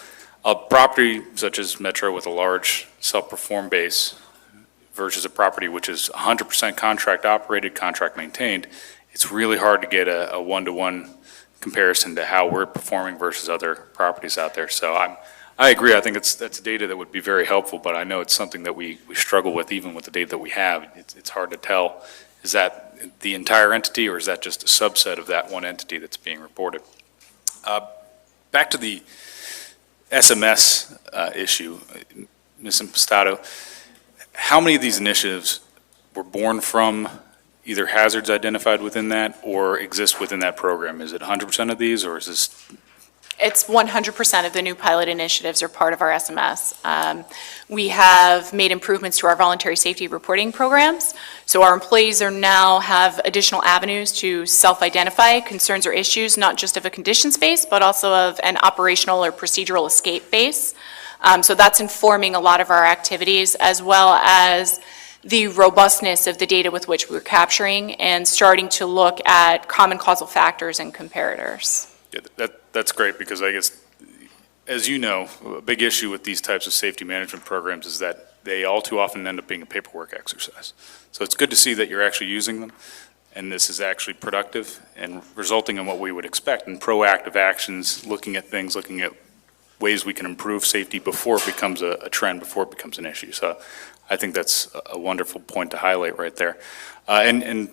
a property such as Metro with a large self-performed base versus a property which is 100% contract operated, contract maintained, it's really hard to get a one-to-one comparison to how we're performing versus other properties out there. So I agree. I think that's data that would be very helpful, but I know it's something that we struggle with even with the data that we have. It's hard to tell, is that the entire entity or is that just a subset of that one entity that's being reported? Back to the SMS issue, Ms. Impastato, how many of these initiatives were born from either hazards identified within that or exist within that program? Is it 100% of these, or is this? It's 100% of the new pilot initiatives are part of our SMS. We have made improvements to our voluntary safety reporting programs. So our employees now have additional avenues to self-identify concerns or issues, not just of a conditions base, but also of an operational or procedural escape base. So that's informing a lot of our activities, as well as the robustness of the data with which we're capturing and starting to look at common causal factors and comparators. Yeah, that's great, because I guess, as you know, a big issue with these types of safety management programs is that they all too often end up being a paperwork exercise. So it's good to see that you're actually using them, and this is actually productive and resulting in what we would expect in proactive actions, looking at things, looking at ways we can improve safety before it becomes a trend, before it becomes an issue. So I think that's a wonderful point to highlight right there. And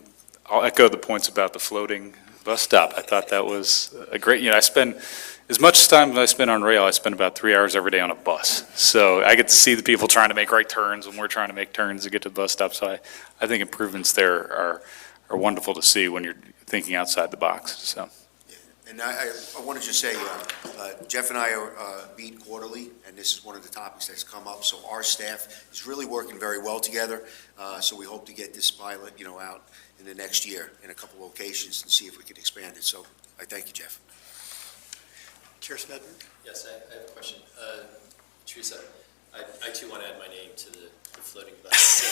I'll echo the points about the floating bus stop. I thought that was a great, I spend, as much time as I spend on rail, I spend about 3 hours every day on a bus. So I get to see the people trying to make right turns when we're trying to make turns to get to the bus stop. So I think improvements there are wonderful to see when you're thinking outside the box, so. And I want to just say, Jeff and I meet quarterly, and this is one of the topics that's come up. So our staff is really working very well together. So we hope to get this pilot, out in the next year in a couple locations and see if we can expand it. So I thank you, Jeff. Chair Smedman? Yes, I have a question. Teresa, I too want to add my name to the floating bus,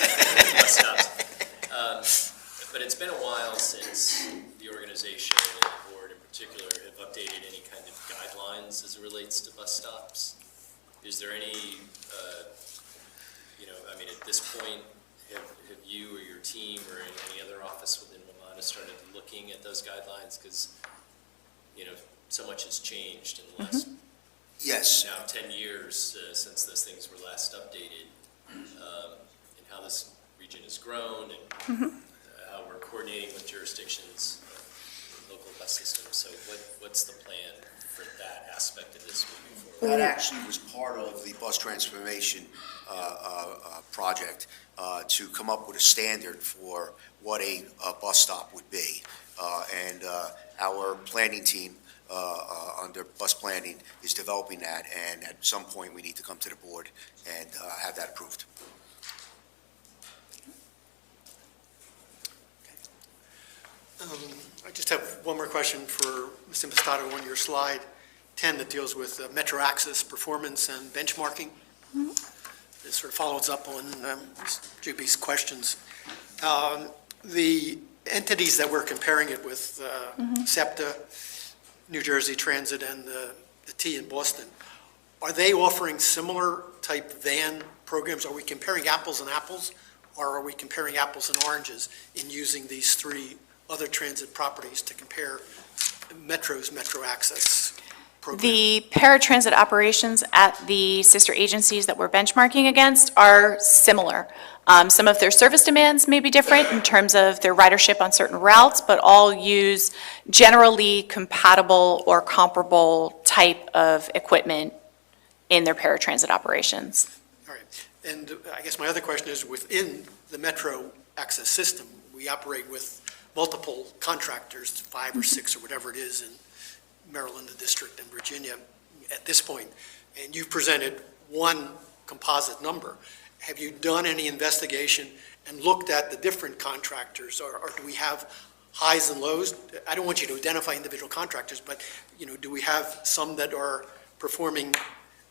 bus stops. But it's been a while since the organization and the board in particular have updated any kind of guidelines as it relates to bus stops. Is there any, at this point, have you or your team or any other office within WMATA started looking at those guidelines? Because, so much has changed in the last Yes. now 10 years since those things were last updated, and how this region has grown and how we're coordinating with jurisdictions, local bus systems. So what's the plan for that aspect of this moving forward? That actually was part of the bus transformation project to come up with a standard for what a bus stop would be. And our planning team under bus planning is developing that, and at some point we need to come to the board and have that approved. I just have one more question for Mr. Impastato on your slide 10 that deals with Metro Access performance and benchmarking. This sort of follows up on JB's questions. The entities that we're comparing it with, SEPTA, New Jersey Transit, and the T in Boston, are they offering similar type van programs? Are we comparing apples and apples, or are we comparing apples and oranges in using these three other transit properties to compare Metro's Metro Access program? The paratransit operations at the sister agencies that we're benchmarking against are similar. Some of their service demands may be different in terms of their ridership on certain routes, but all use generally compatible or comparable type of equipment in their paratransit operations. All right. And I guess my other question is, within the Metro Access system, we operate with multiple contractors, 5 or 6 or whatever it is in Maryland, the district, and Virginia at this point, and you've presented one composite number. Have you done any investigation and looked at the different contractors, or do we have highs and lows? I don't want you to identify individual contractors, but do we have some that are performing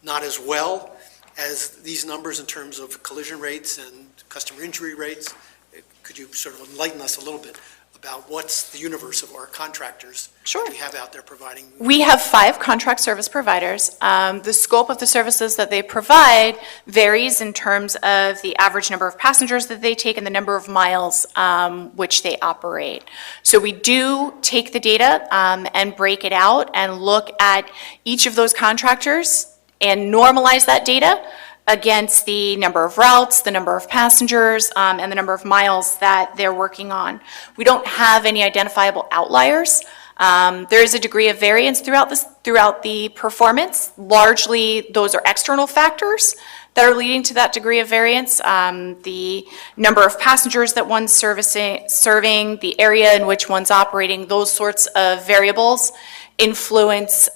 not as well as these numbers in terms of collision rates and customer injury rates? Could you sort of enlighten us a little bit about what's the universe of our contractors that we have out there providing? We have 5 contract service providers. The scope of the services that they provide varies in terms of the average number of passengers that they take and the number of miles which they operate. So we do take the data and break it out and look at each of those contractors and normalize that data against the number of routes, the number of passengers, and the number of miles that they're working on. We don't have any identifiable outliers. There is a degree of variance throughout the performance. Largely, those are external factors that are leading to that degree of variance. The number of passengers that one's serving, the area in which one's operating, those sorts of variables influence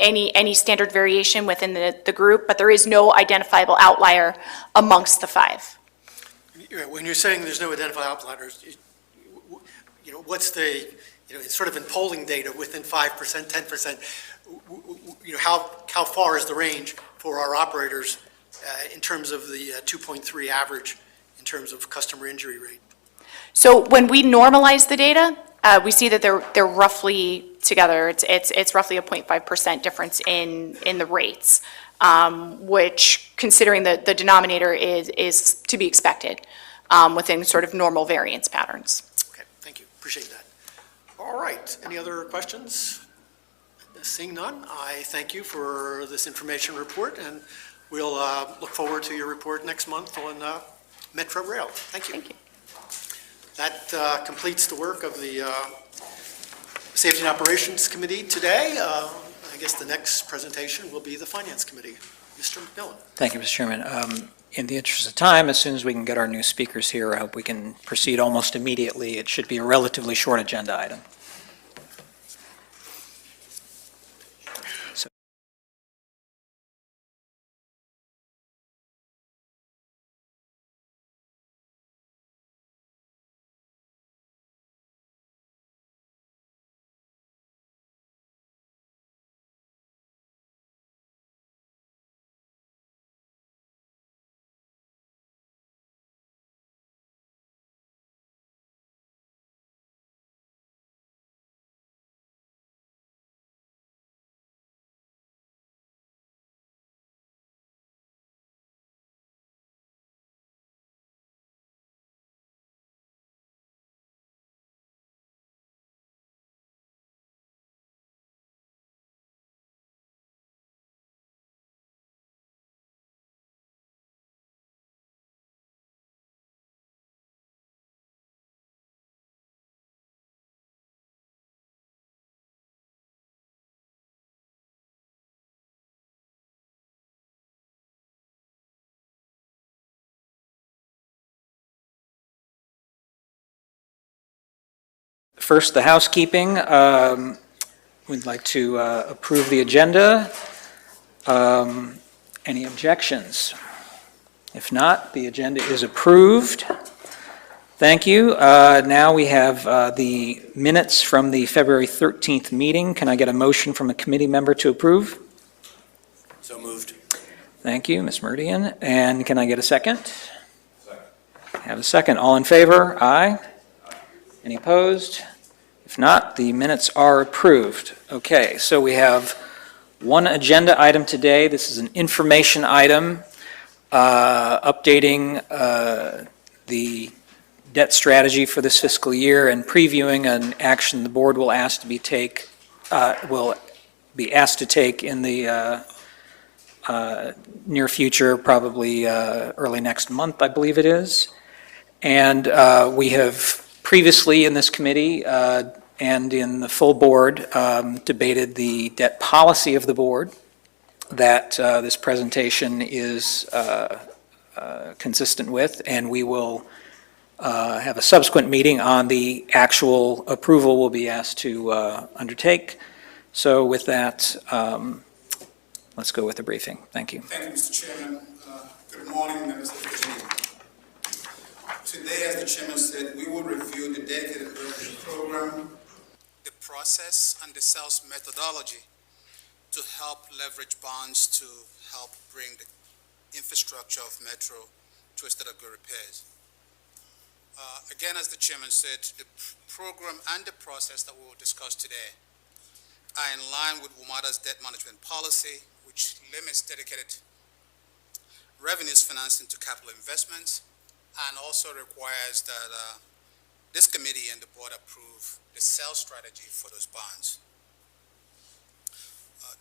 any standard variation within the group, but there is no identifiable outlier amongst the 5. When you're saying there's no identifiable outliers, what's the, it's sort of in polling data within 5%, 10%, how far is the range for our operators in terms of the 2.3 average in terms of customer injury rate? So when we normalize the data, we see that they're roughly together. It's roughly a 0.5% difference in the rates, which, considering the denominator, is to be expected within sort of normal variance patterns. Okay, thank you. Appreciate that. All right. Any other questions? Seeing none, I thank you for this information report, and we'll look forward to your report next month on Metro Rail. Thank you. Thank you. That completes the work of the Safety and Operations Committee today. I guess the next presentation will be the Finance Committee. Mr. McMillan. Thank you, Mr. Chairman. In the interest of time, as soon as we can get our new speakers here, I hope we can proceed almost immediately. It should be a relatively short agenda item. First, the housekeeping. We'd like to approve the agenda. Any objections? If not, the agenda is approved. Thank you. Now we have the minutes from the February 13th meeting. Can I get a motion from a committee member to approve? So moved. Thank you, Ms. Meridian. And can I get a second? Second. Have a second. All in favor? Aye. Any opposed? If not, the minutes are approved. Okay, so we have one agenda item today. This is an information item updating the debt strategy for this fiscal year and previewing an action the board will be asked to take in the near future, probably early next month, I believe it is. And we have previously in this committee and in the full board debated the debt policy of the board that this presentation is consistent with, and we will have a subsequent meeting on the actual approval we'll be asked to undertake. So with that, let's go with the briefing. Thank you. Thank you, Mr. Chairman. Good morning, members of the committee. Today, as the chairman said, we will review the dedicated revenue program, the process and the sales methodology to help leverage bonds to help bring the infrastructure of Metro to a state of good repairs. Again, as the chairman said, the program and the process that we will discuss today are in line with WMATA's debt management policy, which limits dedicated revenues financing to capital investments, and also requires that this committee and the board approve the sales strategy for those bonds.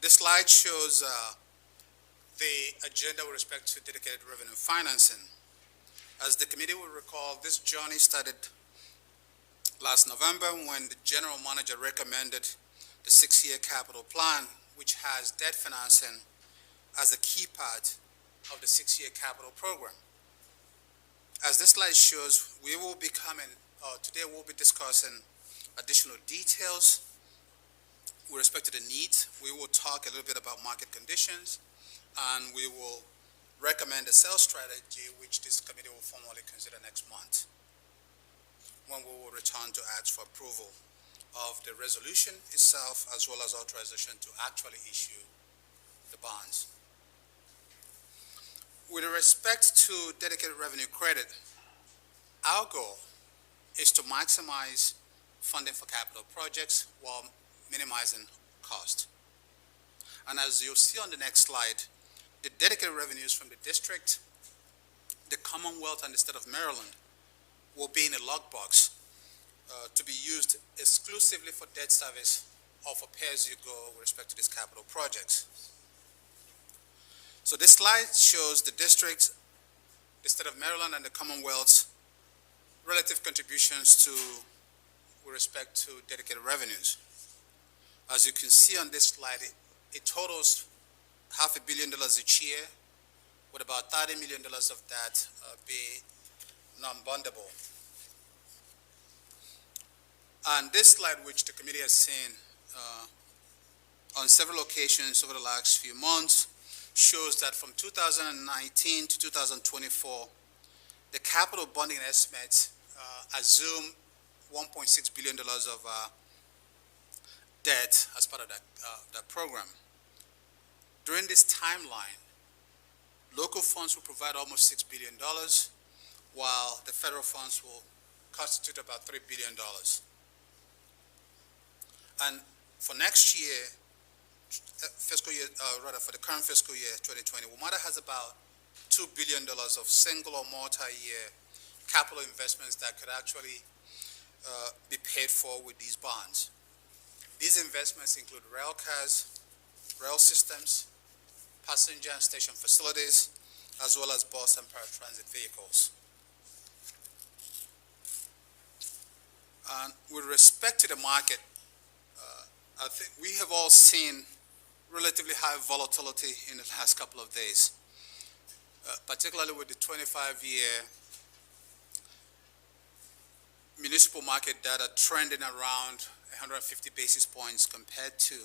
This slide shows the agenda with respect to dedicated revenue financing. As the committee will recall, this journey started last November when the general manager recommended the 6-year capital plan, which has debt financing as a key part of the 6-year capital program. As this slide shows, we will be today we'll be discussing additional details with respect to the needs. We will talk a little bit about market conditions, and we will recommend a sales strategy, which this committee will formally consider next month, when we will return to ask for approval of the resolution itself, as well as authorization to actually issue the bonds. With respect to dedicated revenue credit, our goal is to maximize funding for capital projects while minimizing cost. And as you'll see on the next slide, the dedicated revenues from the district, the Commonwealth, and the state of Maryland will be in a lockbox to be used exclusively for debt service or for pay-as-you-go with respect to these capital projects. So this slide shows the district, the state of Maryland, and the Commonwealth's relative contributions with respect to dedicated revenues. As you can see on this slide, it totals $500 million each year, with about $30 million of that be non-bondable. And this slide, which the committee has seen on several occasions over the last few months, shows that from 2019 to 2024, the capital bonding estimates assume $1.6 billion of debt as part of that program. During this timeline, local funds will provide almost $6 billion, while the federal funds will constitute about $3 billion. And for next year, for the current fiscal year, 2020, WMATA has about $2 billion of single or multi-year capital investments that could actually be paid for with these bonds. These investments include rail cars, rail systems, passenger and station facilities, as well as bus and paratransit vehicles. And with respect to the market, I think we have all seen relatively high volatility in the last couple of days, particularly with the 25-year municipal market data trending around 150 basis points compared to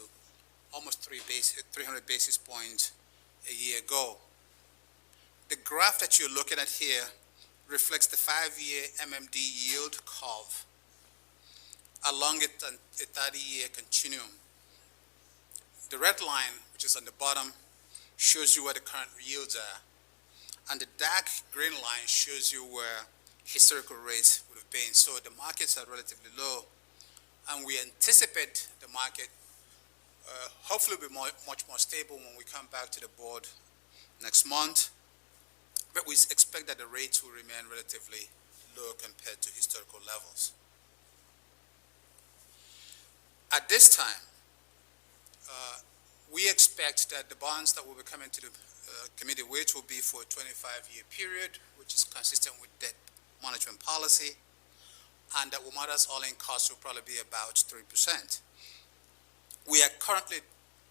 almost 300 basis points a year ago. The graph that you're looking at here reflects the 5-year MMD yield curve along a 30-year continuum. The red line, which is on the bottom, shows you where the current yields are, and the dark green line shows you where historical rates would have been. So the markets are relatively low, and we anticipate the market hopefully will be much more stable when we come back to the board next month, but we expect that the rates will remain relatively low compared to historical levels. At this time, we expect that the bonds that will be coming to the committee with will be for a 25-year period, which is consistent with debt management policy, and that WMATA's all-in cost will probably be about 3%. We are currently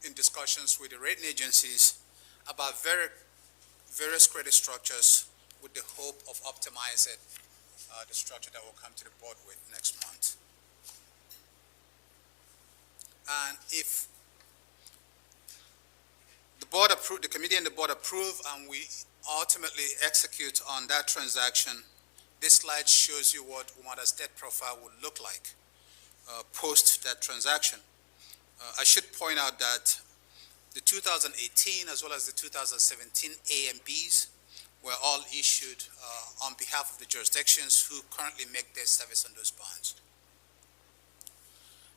in discussions with the rating agencies about various credit structures with the hope of optimizing the structure that we'll come to the board with next month. And if the committee and the board approve and we ultimately execute on that transaction, this slide shows you what WMATA's debt profile would look like post that transaction. I should point out that the 2018 as well as the 2017 A and Bs were all issued on behalf of the jurisdictions who currently make their service on those bonds.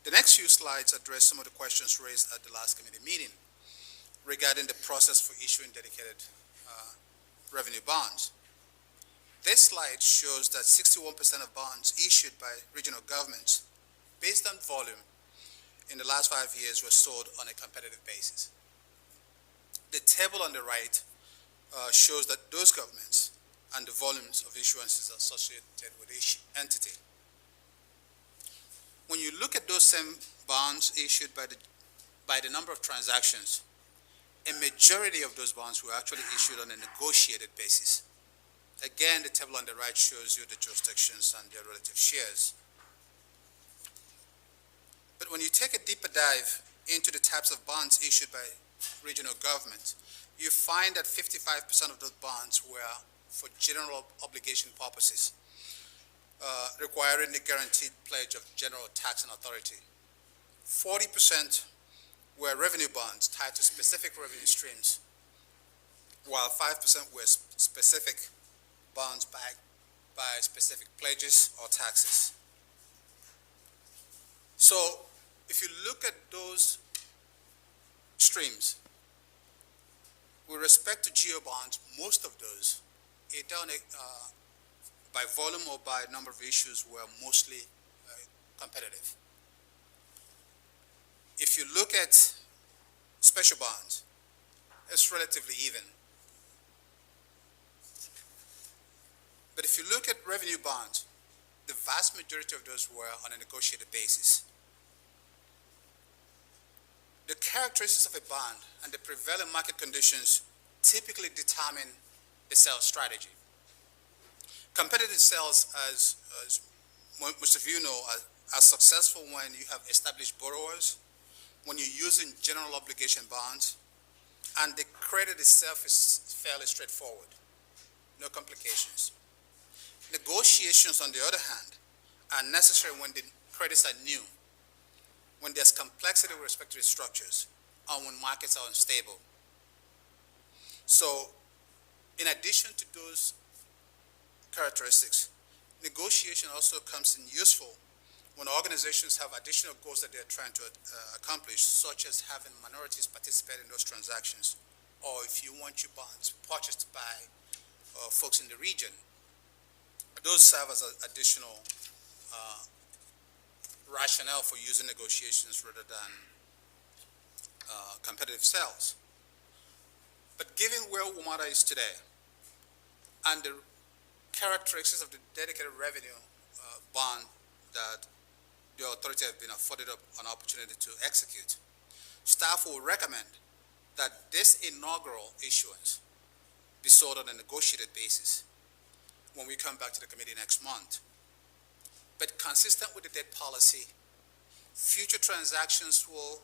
The next few slides address some of the questions raised at the last committee meeting regarding the process for issuing dedicated revenue bonds. This slide shows that 61% of bonds issued by regional governments based on volume in the last 5 years were sold on a competitive basis. The table on the right shows that those governments and the volumes of issuances associated with each entity. When you look at those same bonds issued by the number of transactions, a majority of those bonds were actually issued on a negotiated basis. Again, the table on the right shows you the jurisdictions and their relative shares. But when you take a deeper dive into the types of bonds issued by regional governments, you find that 55% of those bonds were for general obligation purposes, requiring the guaranteed pledge of general tax and authority. 40% were revenue bonds tied to specific revenue streams, while 5% were specific bonds backed by specific pledges or taxes. So if you look at those streams, with respect to geo bonds, most of those, by volume or by number of issues, were mostly competitive. If you look at special bonds, it's relatively even. But if you look at revenue bonds, the vast majority of those were on a negotiated basis. the characteristics of a bond and the prevailing market conditions typically determine the sales strategy. Competitive sales, as most of you know, are successful when you have established borrowers, when you're using general obligation bonds, and the credit itself is fairly straightforward, no complications. Negotiations, on the other hand, are necessary when the credits are new, when there's complexity with respect to the structures, and when markets are unstable. So, in addition to those characteristics, negotiation also comes in useful when organizations have additional goals that they're trying to accomplish, such as having minorities participate in those transactions, or if you want your bonds purchased by folks in the region. Those serve as an additional rationale for using negotiations rather than competitive sales. But given where WMATA is today and the characteristics of the dedicated revenue bond that the authority have been afforded an opportunity to execute, staff will recommend that this inaugural issuance be sold on a negotiated basis when we come back to the committee next month. But consistent with the debt policy, future transactions will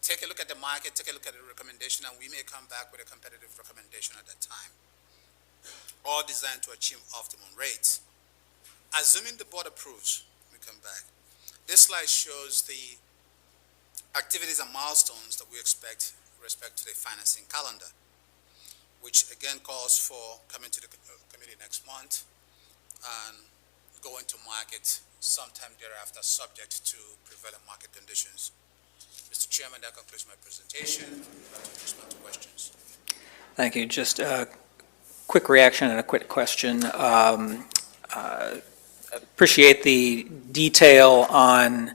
take a look at the market, take a look at the recommendation, and we may come back with a competitive recommendation at that time, all designed to achieve optimum rates. Assuming the board approves, we come back. This slide shows the activities and milestones that we expect with respect to the financing calendar, which again calls for coming to the committee next month and going to market sometime thereafter, subject to prevailing market conditions. Mr. Chairman, that concludes my presentation. I'd like to respond to questions. Thank you. Just a quick reaction and a quick question. Appreciate the detail on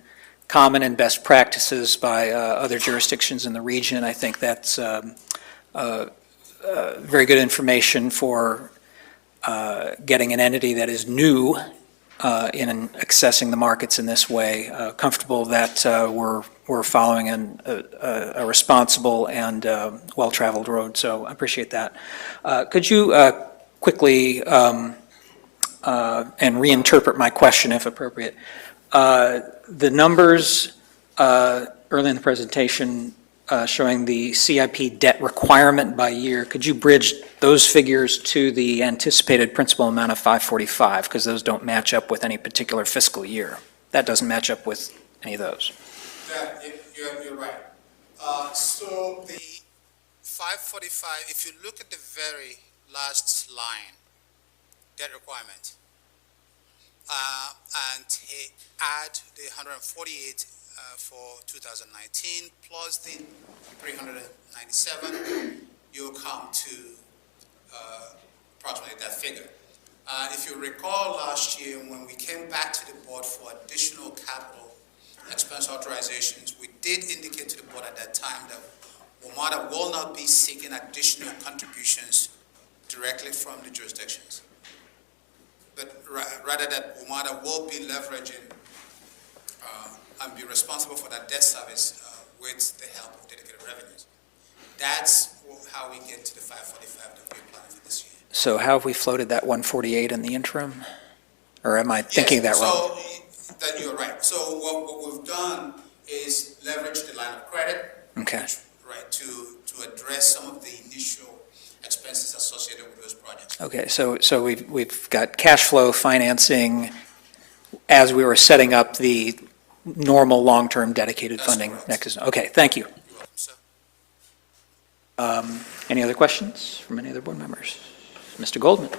common and best practices by other jurisdictions in the region. I think that's very good information for getting an entity that is new in accessing the markets in this way, comfortable that we're following a responsible and well-traveled road. So I appreciate that. Could you quickly and reinterpret my question if appropriate? The numbers early in the presentation showing the CIP debt requirement by year, could you bridge those figures to the anticipated principal amount of 545, because those don't match up with any particular fiscal year? That doesn't match up with any of those. You're right. So the 545, if you look at the very last line, debt requirement, and add the 148 for 2019 plus the 397, you'll come to approximately that figure. If you recall last year when we came back to the board for additional capital expense authorizations, we did indicate to the board at that time that WMATA will not be seeking additional contributions directly from the jurisdictions, but rather that WMATA will be leveraging and be responsible for that debt service with the help of dedicated revenues. That's how we get to the 545 that we're planning for this year. So how have we floated that 148 in the interim? Or am I thinking that wrong? So that you're right. So what we've done is leverage the line of credit, Okay. right, to address some of the initial expenses associated with those projects. Okay, so we've got cash flow financing as we were setting up the normal long-term dedicated That's funding correct. mechanism. Okay, thank you. You're welcome, sir. Any other questions from any other board members? Mr. Goldman?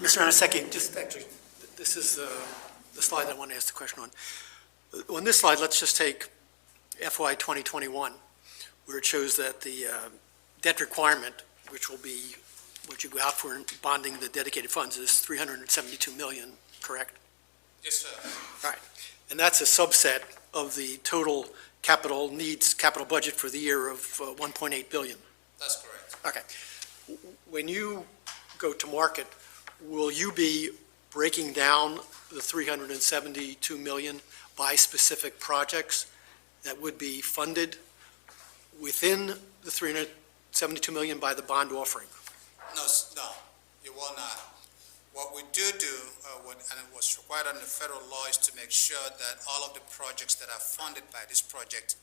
Mr. Anaseki, just actually, this is the slide I want to ask the question on. On this slide, let's just take FY 2021, where it shows that the debt requirement, which will be what you go out for in bonding the dedicated funds, is $372 million, correct? Yes, sir. All right. And that's a subset of the total capital needs, capital budget for the year of $1.8 billion. That's correct. Okay. When you go to market, will you be breaking down the $372 million by specific projects that would be funded within the $372 million by the bond offering? No, no, you will not. What we do, and it was required under federal law, is to make sure that all of the projects that are funded by this project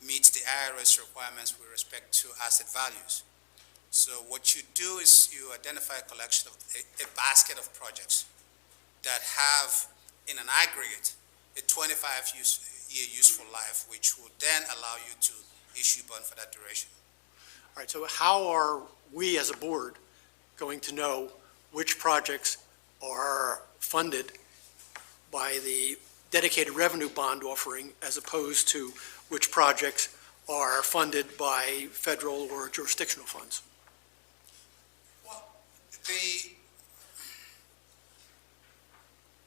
meets the IRS requirements with respect to asset values. So what you do is you identify a collection of a basket of projects that have, in an aggregate, a 25-year useful life, which will then allow you to issue bond for that duration. All right, so how are we as a board going to know which projects are funded by the dedicated revenue bond offering as opposed to which projects are funded by federal or jurisdictional funds? Well, the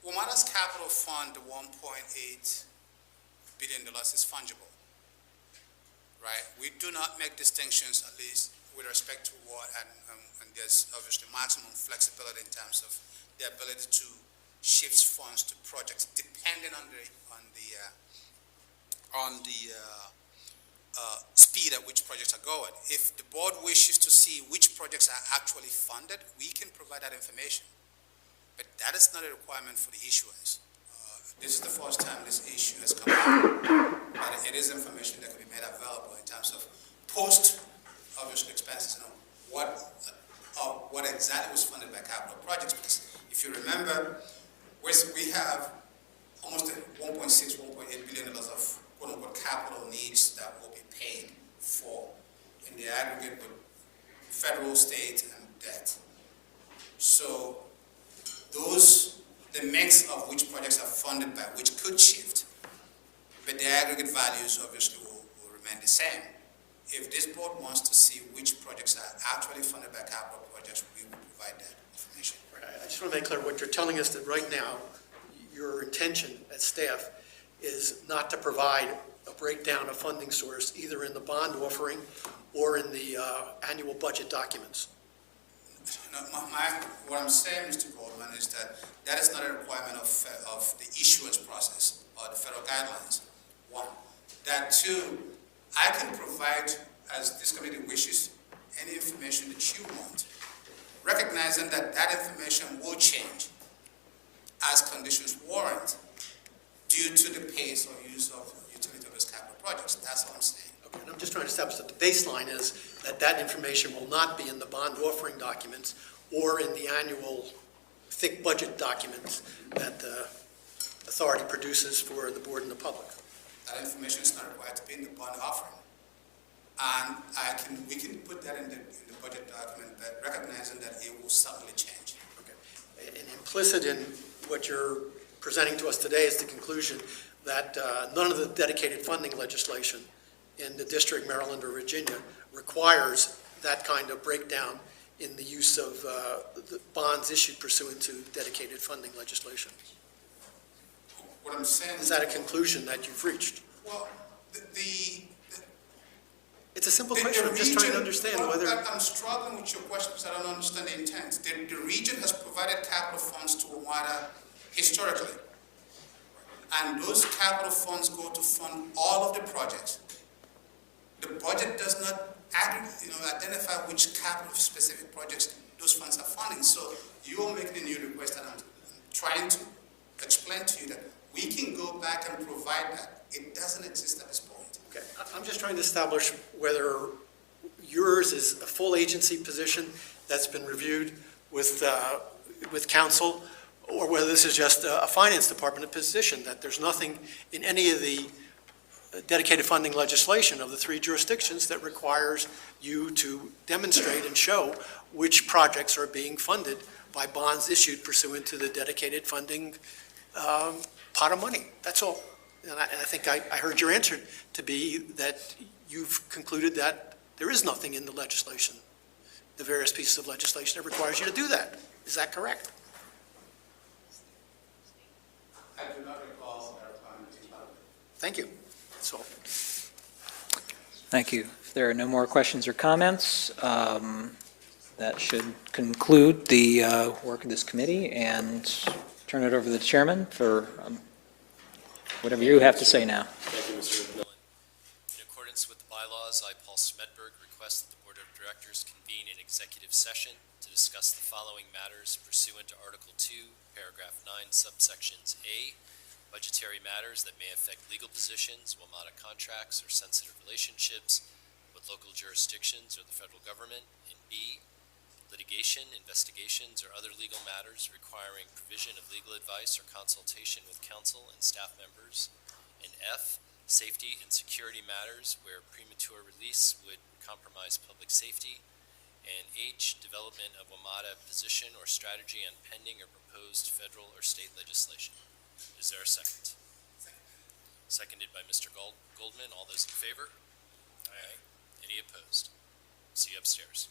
WMATA's capital fund, the $1.8 billion is fungible, right? We do not make distinctions, at least with respect to what, and there's obviously maximum flexibility in terms of the ability to shift funds to projects depending on the speed at which projects are going. If the board wishes to see which projects are actually funded, we can provide that information. But that is not a requirement for the issuance. This is the first time this issue has come up, but it is information that can be made available in terms of post, obviously, expenses, and what exactly was funded by capital projects. Because if you remember, we have almost $1.6, $1.8 billion of quote-unquote capital needs that will be paid for in the aggregate with federal, state, and debt. So the mix of which projects are funded by which could shift, but the aggregate values obviously will remain the same. If this board wants to see which projects are actually funded by capital projects, we will provide that information. Right, I just want to make clear, what you're telling us that right now, your intention as staff is not to provide a breakdown of funding source either in the bond offering or in the annual budget documents. No, what I'm saying, Mr. Goldman, is that is not a requirement of the issuance process or the federal guidelines. One. That two, I can provide, as this committee wishes, any information that you want, recognizing that that information will change as conditions warrant due to the pace or use of utility of those capital projects. That's what I'm saying. Okay, and I'm just trying to establish that the baseline is that that information will not be in the bond offering documents or in the annual thick budget documents that the authority produces for the board and the public. That information is not required to be in the bond offering. And we can put that in the budget document, but recognizing that it will suddenly change. Okay. And implicit in what you're presenting to us today is the conclusion that none of the dedicated funding legislation in the district, Maryland, or Virginia requires that kind of breakdown in the use of the bonds issued pursuant to dedicated funding legislation. What I'm saying is that a conclusion that you've reached? Well, it's a simple question. I'm just trying to understand whether. I'm struggling with your question because I don't understand the intent. The region has provided capital funds to WMATA historically, and those capital funds go to fund all of the projects. The budget does not identify which capital specific projects those funds are funding. So you are making a new request, and I'm trying to explain to you that we can go back and provide that. It doesn't exist at this point. Okay, I'm just trying to establish whether yours is a full agency position that's been reviewed with council, or whether this is just a finance department position, that there's nothing in any of the dedicated funding legislation of the three jurisdictions that requires you to demonstrate and show which projects are being funded by bonds issued pursuant to the dedicated funding pot of money. That's all. And I think I heard your answer to be that you've concluded that there is nothing in the legislation, the various pieces of legislation that requires you to do that. Is that correct? I do not recall clarifying anything about it. Thank you. That's all. Thank you. If there are no more questions or comments, that should conclude the work of this committee, and turn it over to the chairman for Whatever you have to say now. Thank you, Mr. McMillan. In accordance with the bylaws, I, Paul Smedberg, request that the Board of Directors convene an executive session to discuss the following matters pursuant to Article 2, Paragraph 9, subsections A, budgetary matters that may affect legal positions, WMATA contracts, or sensitive relationships with local jurisdictions or the federal government, and B, litigation, investigations, or other legal matters requiring provision of legal advice or consultation with counsel and staff members, and F, safety and security matters where premature release would compromise public safety, and H, development of WMATA position or strategy on pending or proposed federal or state legislation. Is there a second? Seconded by Mr. Goldman. All those in favor? Aye. Any opposed? See you upstairs.